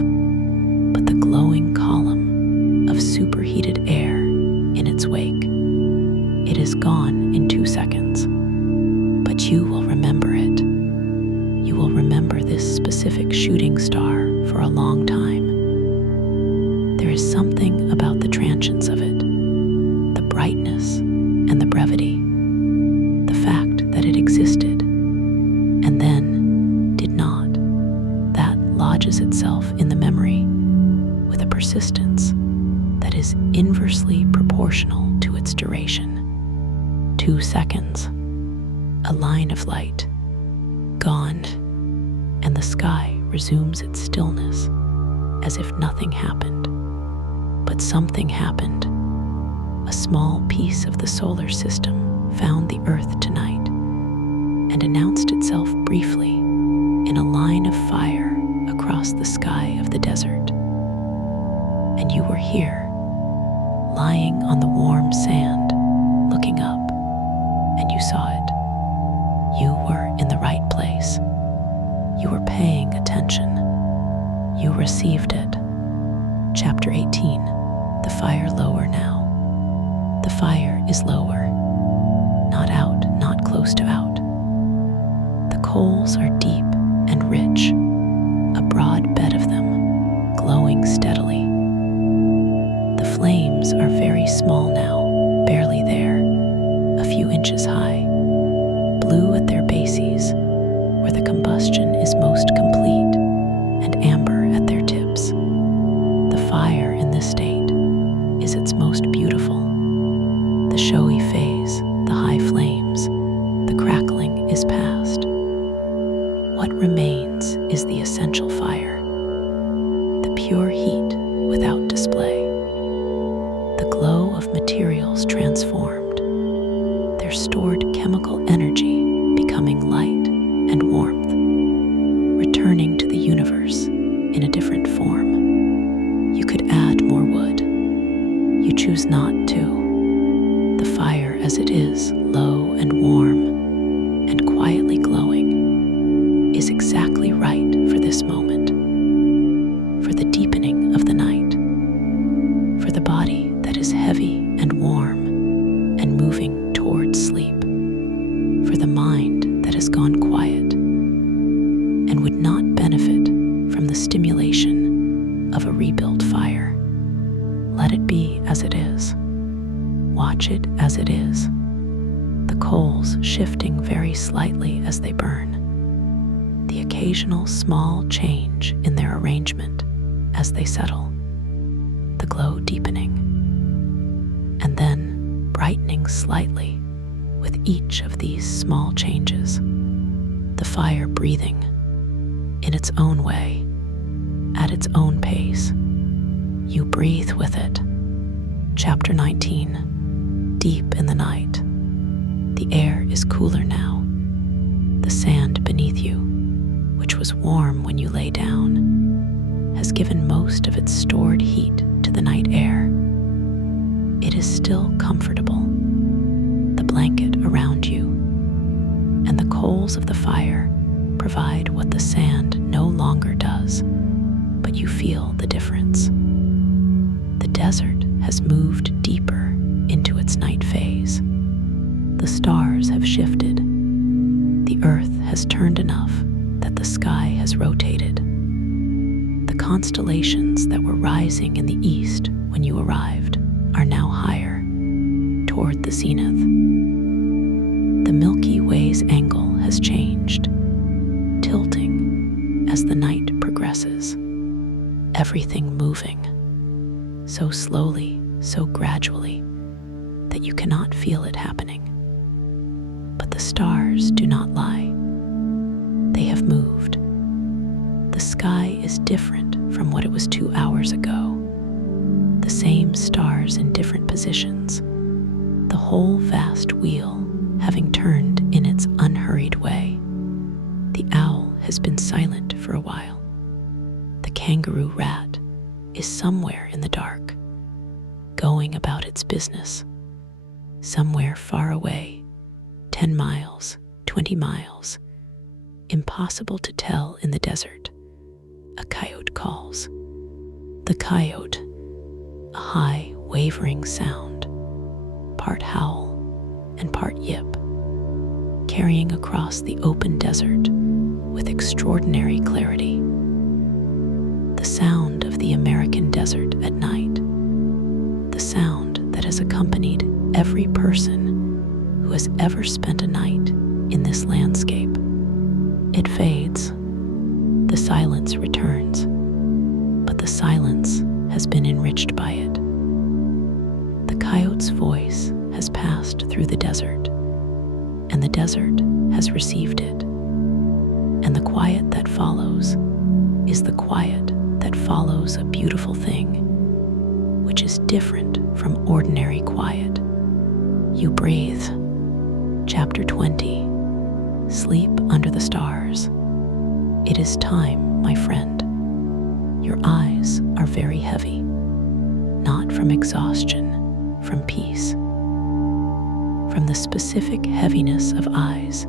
but the glowing column of superheated air in its wake. It is gone in 2 seconds, but you will remember it. You will remember this specific shooting star for a long time. There is something about the transience of it, the brightness and the brevity, the fact that it existed and then did not, that lodges itself in the memory with a persistence that is inversely proportional to its duration. 2 seconds, a line of light, gone, and the sky resumes its stillness as if nothing happened. But something happened. A small piece of the solar system found the Earth tonight, and announced itself briefly in a line of fire across the sky of the desert. And you were here, lying on the warm sand, looking up, and you saw it. You were in the right place. You were paying attention. You received it. Chapter 18. The fire lower now. The fire is lower. Not out, not close to out. The coals are deep and rich, a broad bed of them, glowing steadily. The flames are very small now, barely there, a few inches high, blue at their bases, where the combustion is most complete, and amber at their tips. The fire in this state is its most beautiful. The showy phase, the high flames, the crackling is past. What remains is the essential fire, the pure heat without display, the glow of materials transformed, their stored chemical energy becoming light and warmth, returning to the universe in a different form. You could add more wood. You choose not to. The fire as it is, low and warm and quietly glowing, is exactly right for this moment, for the deepening of the night, for the body that is heavy and warm and moving towards sleep, for the mind that has gone quiet and would not benefit from the stimulation of a rebuilt fire. Let it be as it is. Watch it as it is, the coals shifting very slightly as they burn, the occasional small change in their arrangement as they settle, the glow deepening, and then brightening slightly with each of these small changes, the fire breathing in its own way, at its own pace. You breathe with it. Chapter 19. Deep in the night, the air is cooler now. The sand beneath you, which was warm when you lay down, has given most of its stored heat to the night air. It is still comfortable, the blanket around you, and the coals of the fire provide what the sand no longer does, but you feel the difference. The desert has moved deeper into its night phase. The stars have shifted. The earth has turned enough that the sky has rotated. The constellations that were rising in the east when you arrived are now higher, toward the zenith. The Milky Way's angle has changed, tilting as the night progresses, everything moving, so slowly, so gradually, that you cannot feel it happening. But the stars do not lie. They have moved. The sky is different from what it was 2 hours ago. The same stars in different positions, the whole vast wheel having turned in its unhurried way. The owl has been silent for a while. The kangaroo rat is somewhere in the dark, going about its business. Somewhere far away, 10 miles, 20 miles, impossible to tell in the desert, a coyote calls. The coyote, a high, wavering sound, part howl and part yip, carrying across the open desert with extraordinary clarity. The sound of the American desert at night, the sound that has accompanied every person who has ever spent a night in this landscape. It fades. The silence returns, but the silence has been enriched by it. The coyote's voice has passed through the desert, and the desert has received it. And the quiet that follows is the quiet that follows a beautiful thing, which is different from ordinary quiet. You breathe. Chapter 20. Sleep under the stars. It is time, my friend. Your eyes are very heavy, not from exhaustion, from peace. From the specific heaviness of eyes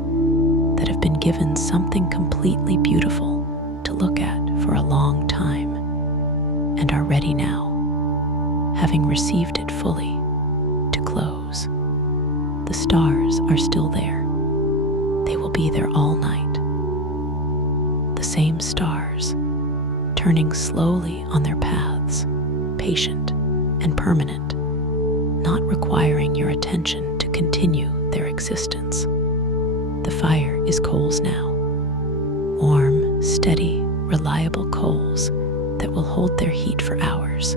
that have been given something completely beautiful to look at for a long time and are ready now, having received it fully, to close. The stars are still there. They will be there all night. The same stars, turning slowly on their paths, patient and permanent, not requiring your attention to continue their existence. The fire is coals now, warm, steady, reliable coals that will hold their heat for hours.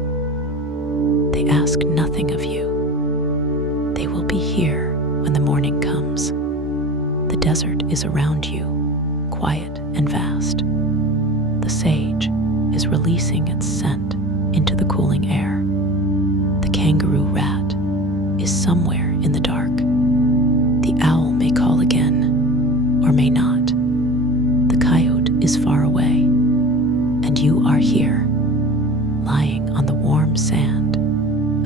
They ask nothing of you. They will be here when the morning comes. The desert is around you, quiet and vast. The sage is releasing its scent into the cooling air. The kangaroo rat is somewhere in the dark. The owl may call again, or may not. The coyote is far away, and you are here, lying on the warm sand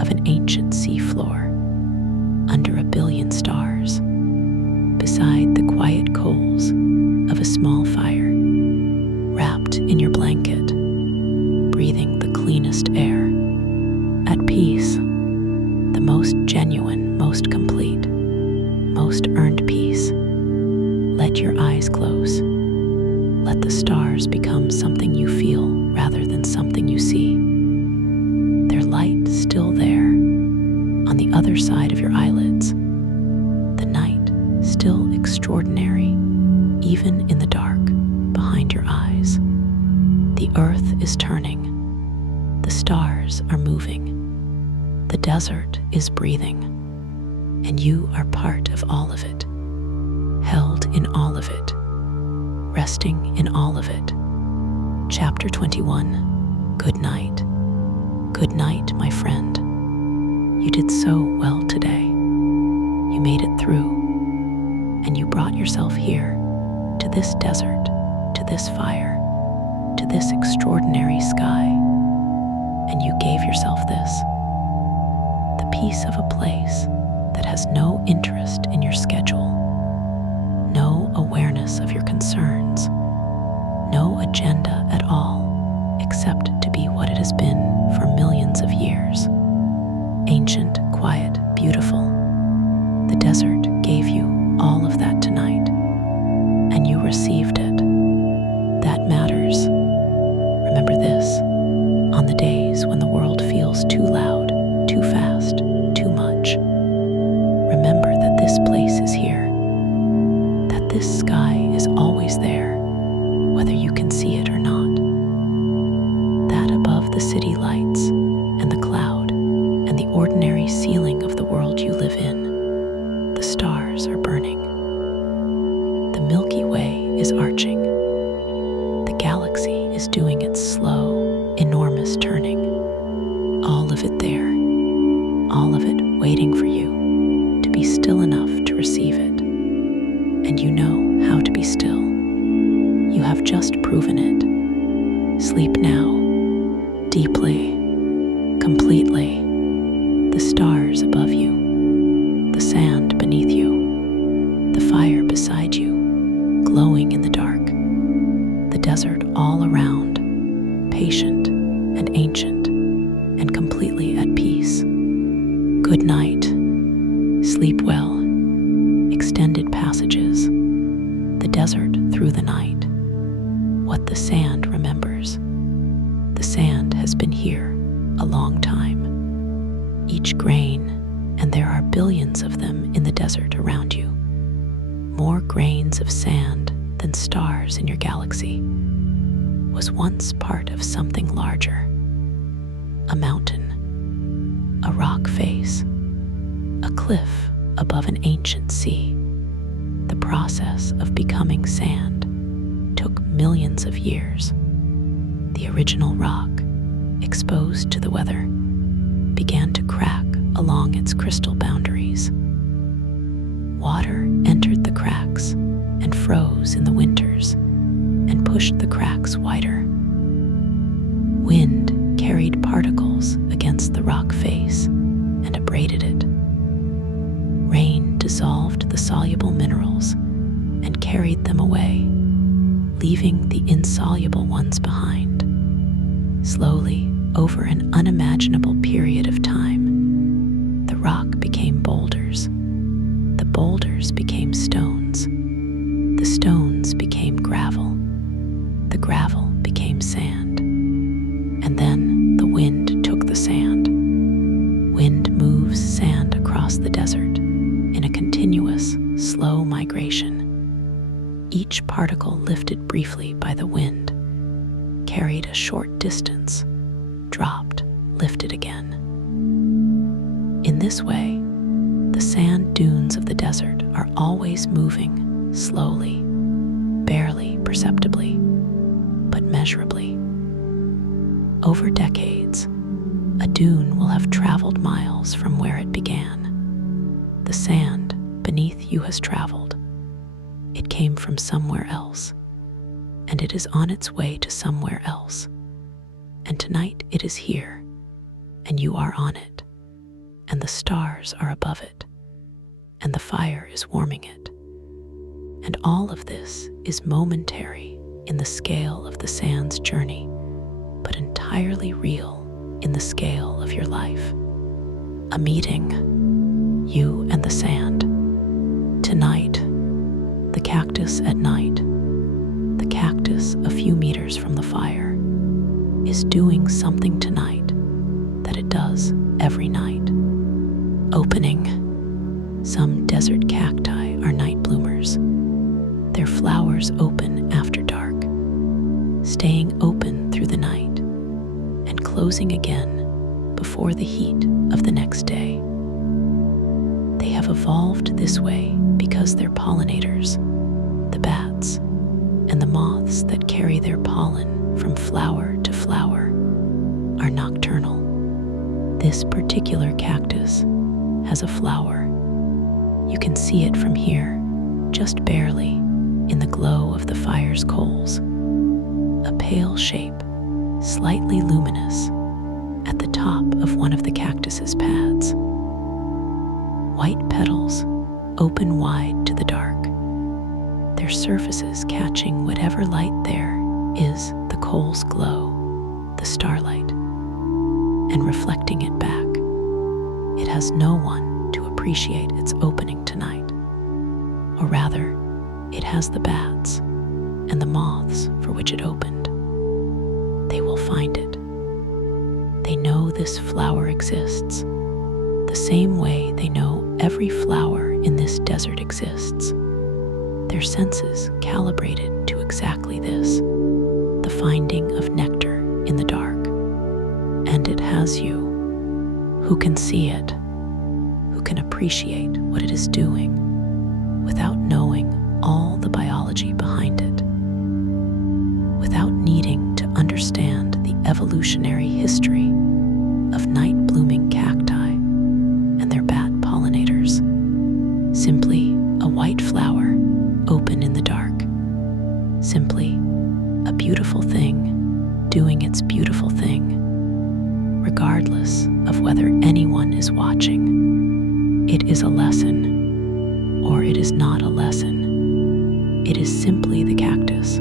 of an ancient seafloor, under a billion stars, beside the quiet coals of a small fire, wrapped in your blanket, breathing the cleanest air, at peace, the most genuine, most complete, most earned peace. Let your eyes close. Let the stars become something you feel rather than something you see. Their light still there, on the other side of your eyelids. The night still extraordinary, even in the dark, behind your eyes. The earth is turning. The stars are moving. The desert is breathing. And you are part of all of it, held in all of it, resting in all of it. Chapter 21. Good night. Good night, my friend. You did so well today. You made it through, and you brought yourself here, to this desert, to this fire, to this extraordinary sky, and you gave yourself this, the peace of a place that has no interest in your schedule, no awareness of your concerns, no agenda at all, except to be what it has been for millions of years. Ancient, quiet, beautiful. The desert gave you all of that tonight, and you received it. That matters. Remember this, on the days when the world feels too loud, too fast, too much, remember that this place is here, that this sky is always there, whether you can see it or not, that above the city lights and the cloud and the ordinary ceiling of the world you live in, the stars are burning. The Milky Way is arching. The galaxy is doing its slow, enormous turning. All of it there, all of it waiting for you to be still enough to receive it. And you know how to be still. You have just proven it. Sleep now, deeply, completely. The stars above you, the sand beneath you, the fire beside you, glowing in the dark, the desert all around, patient and ancient and completely at peace. Good night. Sleep well. Extended passages. The desert through the night. What the sand remembers. The sand has been here a long time. Each grain, and there are billions of them in the desert around you. More grains of sand than stars in your galaxy, was once part of something larger. A mountain, a rock face, a cliff above an ancient sea. The process of becoming sand took millions of years. The original rock, exposed to the weather, began to crack along its crystal boundaries. Water entered the cracks, and froze in the winters and pushed the cracks wider. Wind carried particles against the rock face and abraded it. Rain dissolved the soluble minerals and carried them away, leaving the insoluble ones behind. Slowly, over an unimaginable period of time, the rock became boulders. The boulders became stones. The stones became gravel. The gravel became sand. And then the wind took the sand. Wind moves sand across the desert in a continuous, slow migration. Each particle lifted briefly by the wind, carried a short distance, dropped, lifted again. In this way, the sand dunes of the desert are always moving slowly, barely perceptibly, but measurably. Over decades, a dune will have traveled miles from where it began. The sand beneath you has traveled. It came from somewhere else, and it is on its way to somewhere else. And tonight it is here, and you are on it, and the stars are above it, and the fire is warming it. And all of this is momentary in the scale of the sand's journey, but entirely real in the scale of your life. A meeting, you and the sand. Tonight, the cactus at night, the cactus a few meters from the fire, is doing something tonight that it does every night. Opening. Some desert cacti are night bloomers. Their flowers open after dark, staying open through the night, and closing again before the heat of the next day. They have evolved this way because their pollinators, the bats, and the moths that carry their pollen from flower to flower, are nocturnal. This particular cactus has a flower. You can see it from here, just barely, in the glow of the fire's coals. A pale shape, slightly luminous, at the top of one of the cactus's pads. White petals open wide to the dark, their surfaces catching whatever light there is, the coal's glow, the starlight, and reflecting it back. It has no one to appreciate its opening tonight. Or rather, it has the bats and the moths for which it opened. They will find it. They know this flower exists, the same way they know every flower in this desert exists. Their senses calibrated to exactly this, the finding of nectar in the dark. And it has you, who can see it, who can appreciate what it is doing, without knowing all the biology behind it, without needing to understand the evolutionary history of night-blooming cacti and their bat pollinators. Simply a white flower open in the dark. Simply a beautiful thing doing its beautiful thing, regardless of whether anyone is watching. It is a lesson, or it is not a lesson. It is simply the cactus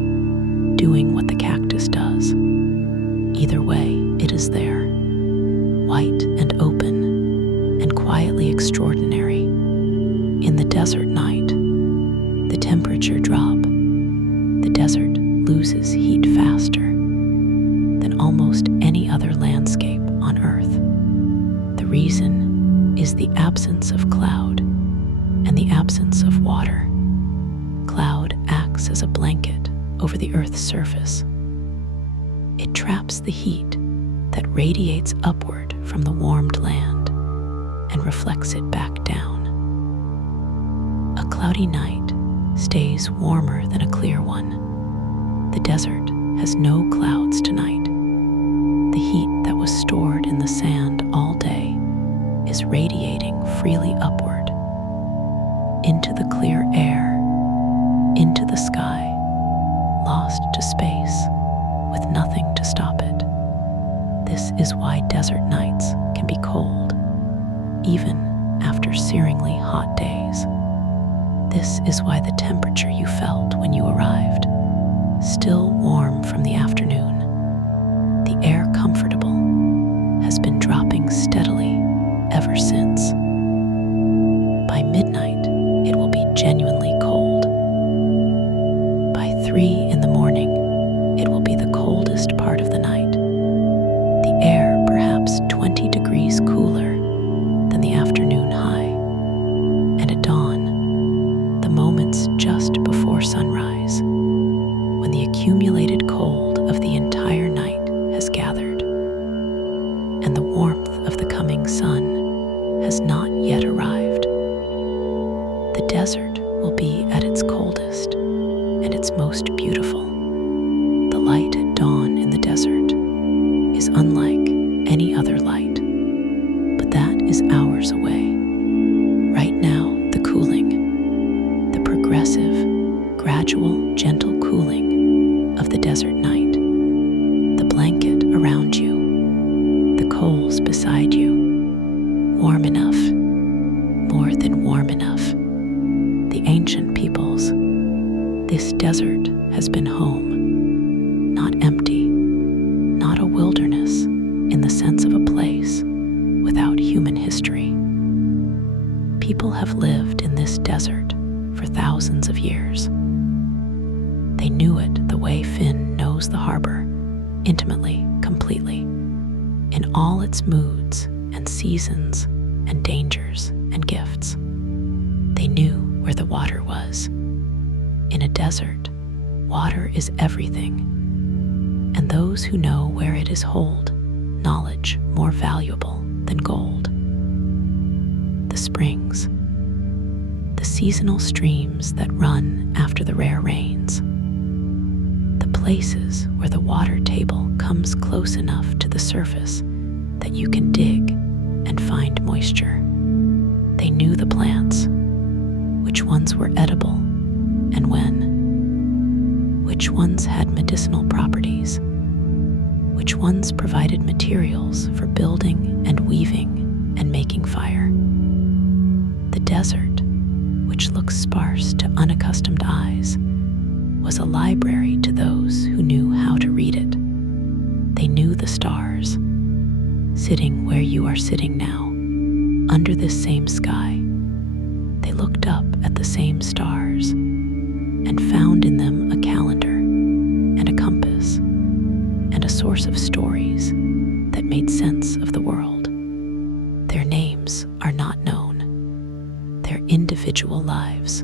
doing what the cactus does. Either way, it is there, white and open, and quietly extraordinary. In the desert night, the temperature drop. The desert loses heat faster than almost any other landscape on Earth. The reason is the absence of cloud and the absence of water. Cloud acts as a blanket over the Earth's surface. It traps the heat that radiates upward from the warmed land and reflects it back down. A cloudy night stays warmer than a clear one. The desert has no clouds tonight. The heat that was stored in the sand all day is radiating freely upward, into the clear air, into the sky, lost to space, with nothing to stop it. This is why desert nights can be cold, even after searingly hot days. This is why the temperature you felt when you arrived, still warm from the afternoon, the air comfortable, has been dropping steadily ever since. By midnight, it will be genuinely cold. By 3 in the morning, it will be the coldest part of the night. The air perhaps 20 degrees cooler than the afternoon high. And at dawn, the moments just before sunrise, when the accumulated cold of the entire night has gathered, and the warmth of the coming sun has not yet arrived. The desert will be at its coldest and its most beautiful. The light at dawn in the desert is unlike any other light, but that is hours away. Right now, the cooling, the progressive, gradual, gentle cooling of the desert night, the blanket around you, the coals beside you, warm enough, more than warm enough. The ancient peoples, this desert has been home, not empty, not a wilderness in the sense of a place without human history. People have lived in this desert for thousands of years. They knew it the way Finn knows the harbor, intimately, completely, in all its moods and seasons and dangers and gifts. They knew where the water was. In a desert, water is everything, and those who know where it is hold knowledge more valuable than gold. The springs, the seasonal streams that run after the rare rains, the places where the water table comes close enough to the surface that you can dig and find moisture. They knew the plants, which ones were edible and when, which ones had medicinal properties, which ones provided materials for building and weaving and making fire. The desert, which looks sparse to unaccustomed eyes, was a library to those who knew how to read it. They knew the stars, sitting where you are sitting now, under this same sky. They looked up at the same stars and found in them a calendar and a compass and a source of stories that made sense of the world. Their names are not known. Their individual lives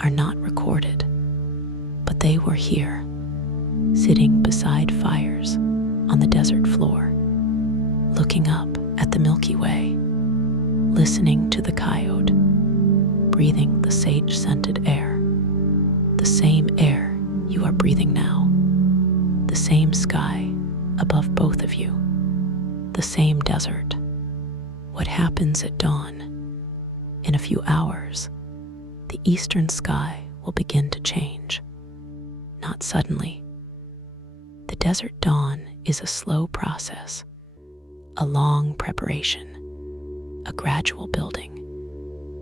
are not recorded, but they were here, sitting beside fires on the desert floor, looking up at the Milky Way, listening to the coyote, breathing the sage-scented air, the same air you are breathing now, the same sky above both of you, the same desert. What happens at dawn? In a few hours, the eastern sky will begin to change. Not suddenly. The desert dawn is a slow process, a long preparation, a gradual building,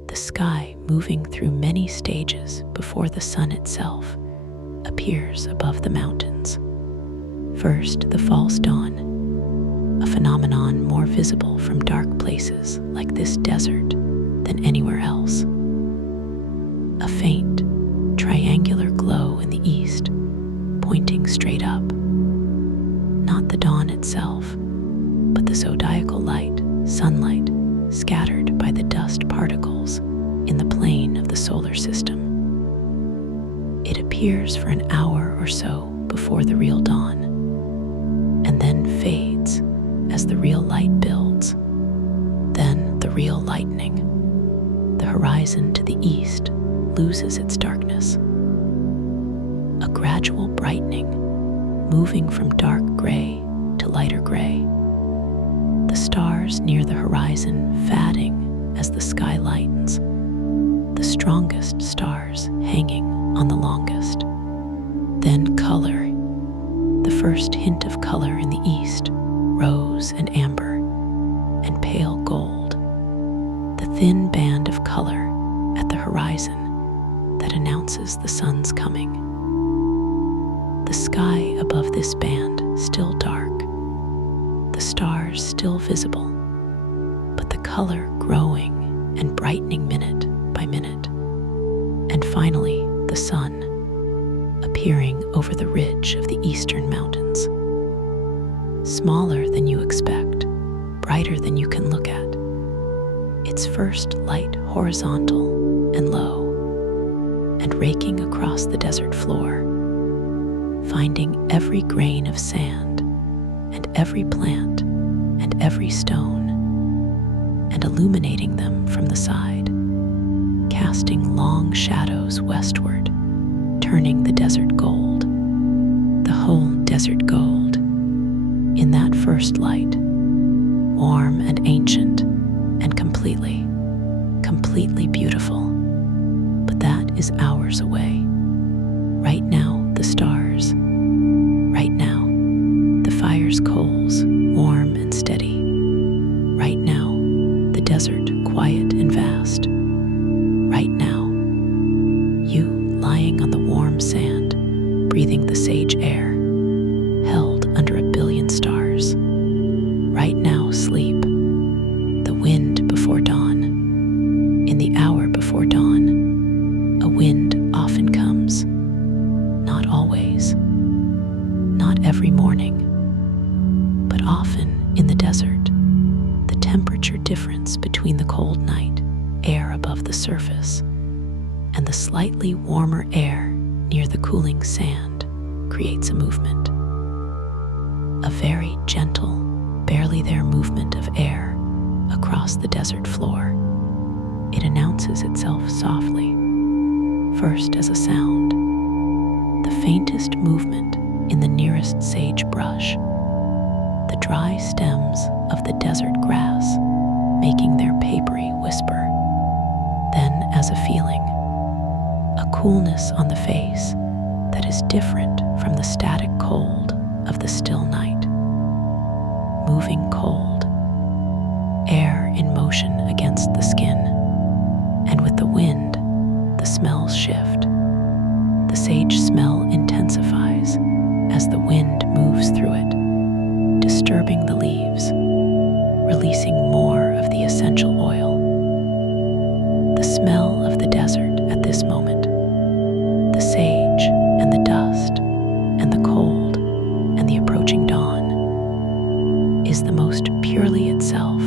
the sky moving through many stages before the sun itself appears above the mountains. First, the false dawn, a phenomenon more visible from dark places like this desert than anywhere else. A faint, triangular glow in the east, pointing straight up. Not the dawn itself, but the zodiacal light, sunlight, scattered by the dust particles in the plane of the solar system. It appears for an hour or so before the real dawn, and then fades as the real light builds. Then the real lightning. The horizon to the east loses its darkness. A gradual brightening, moving from dark gray to lighter gray. The stars near the horizon fading as the sky lightens, the strongest stars hanging on the longest. Then color, the first hint of color in the east, rose and amber, and pale gold, the thin band of color at the horizon that announces the sun's coming. The sky above this band still dark, the stars still visible, but the color growing and brightening minute by minute. And finally, the sun, appearing over the ridge of the eastern mountains. Smaller than you expect, brighter than you can look at. Its first light horizontal and low, and raking across the desert floor, finding every grain of sand, and every plant, and every stone, and illuminating them from the side, casting long shadows westward, turning the desert gold, the whole desert gold, in that first light, warm and ancient and completely beautiful. But that is hours away. Right now, the stars. Right now, the fire's coals, warm and steady. Right now, the desert quiet and vast. Right now, you lying on the warm sand, breathing the sage air, held under a billion stars. Right now, sleep, the wind before dawn. In the hour before dawn, a wind often comes, not always, not every morning, but often in the desert. The temperature difference between the cold night air above the surface and the slightly warmer air near the cooling sand creates a movement. A very gentle, barely there movement of air across the desert floor. It announces itself softly, first as a sound, the faintest movement in the nearest sagebrush, the dry stems of the desert grass making their papery whisper. Then as a feeling, a coolness on the face that is different from the static cold of the still night. Moving cold, air in motion against the skin, and with the wind, the smells shift. The sage smell intensifies as the wind moves through it, disturbing the leaves, releasing more of the essential oil. The smell of the desert at this moment, the sage and the dust and the cold and the approaching dawn, is the most purely itself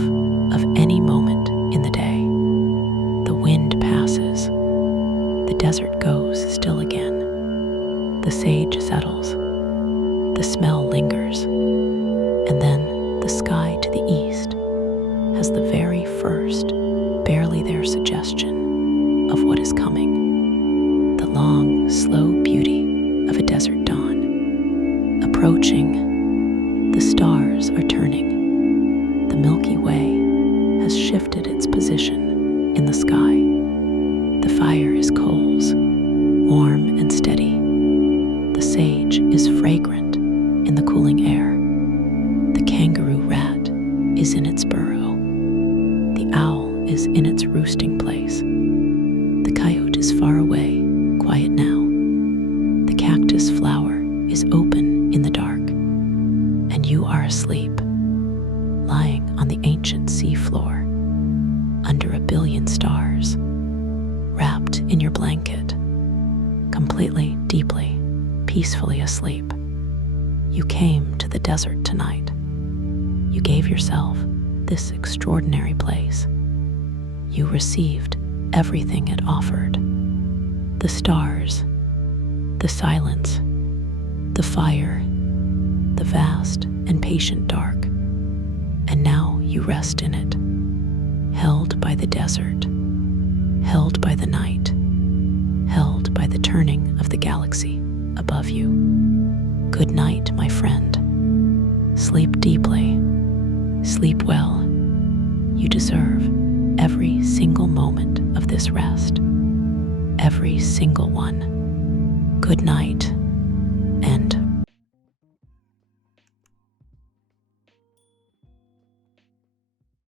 of any moment in the day. The wind passes, the desert goes still again, the sage settles, the smell lingers, and then the sky to the east has the very first, barely there suggestion of what is coming. The long, slow beauty of a desert dawn. Approaching, the stars are turning. The Milky Way has shifted its position in the sky. The fire is coals, warm and steady. The sage is fragrant in the cooling air. The kangaroo rat is in its burrow. The owl is in its roosting place. The coyote is far away, quiet now. The cactus flower is open in the dark, and you are asleep, lying on the ancient sea floor, under a billion stars, wrapped in your blanket, completely, deeply, peacefully asleep. You came to the desert tonight. You gave yourself this extraordinary place. You received everything it offered. The stars, the silence, the fire, the vast and patient dark. And now you rest in it, held by the desert, held by the night, held by the turning of the galaxy above you. Good night, my friend. Sleep deeply. Sleep well. You deserve every single moment of this rest. Every single one. good night.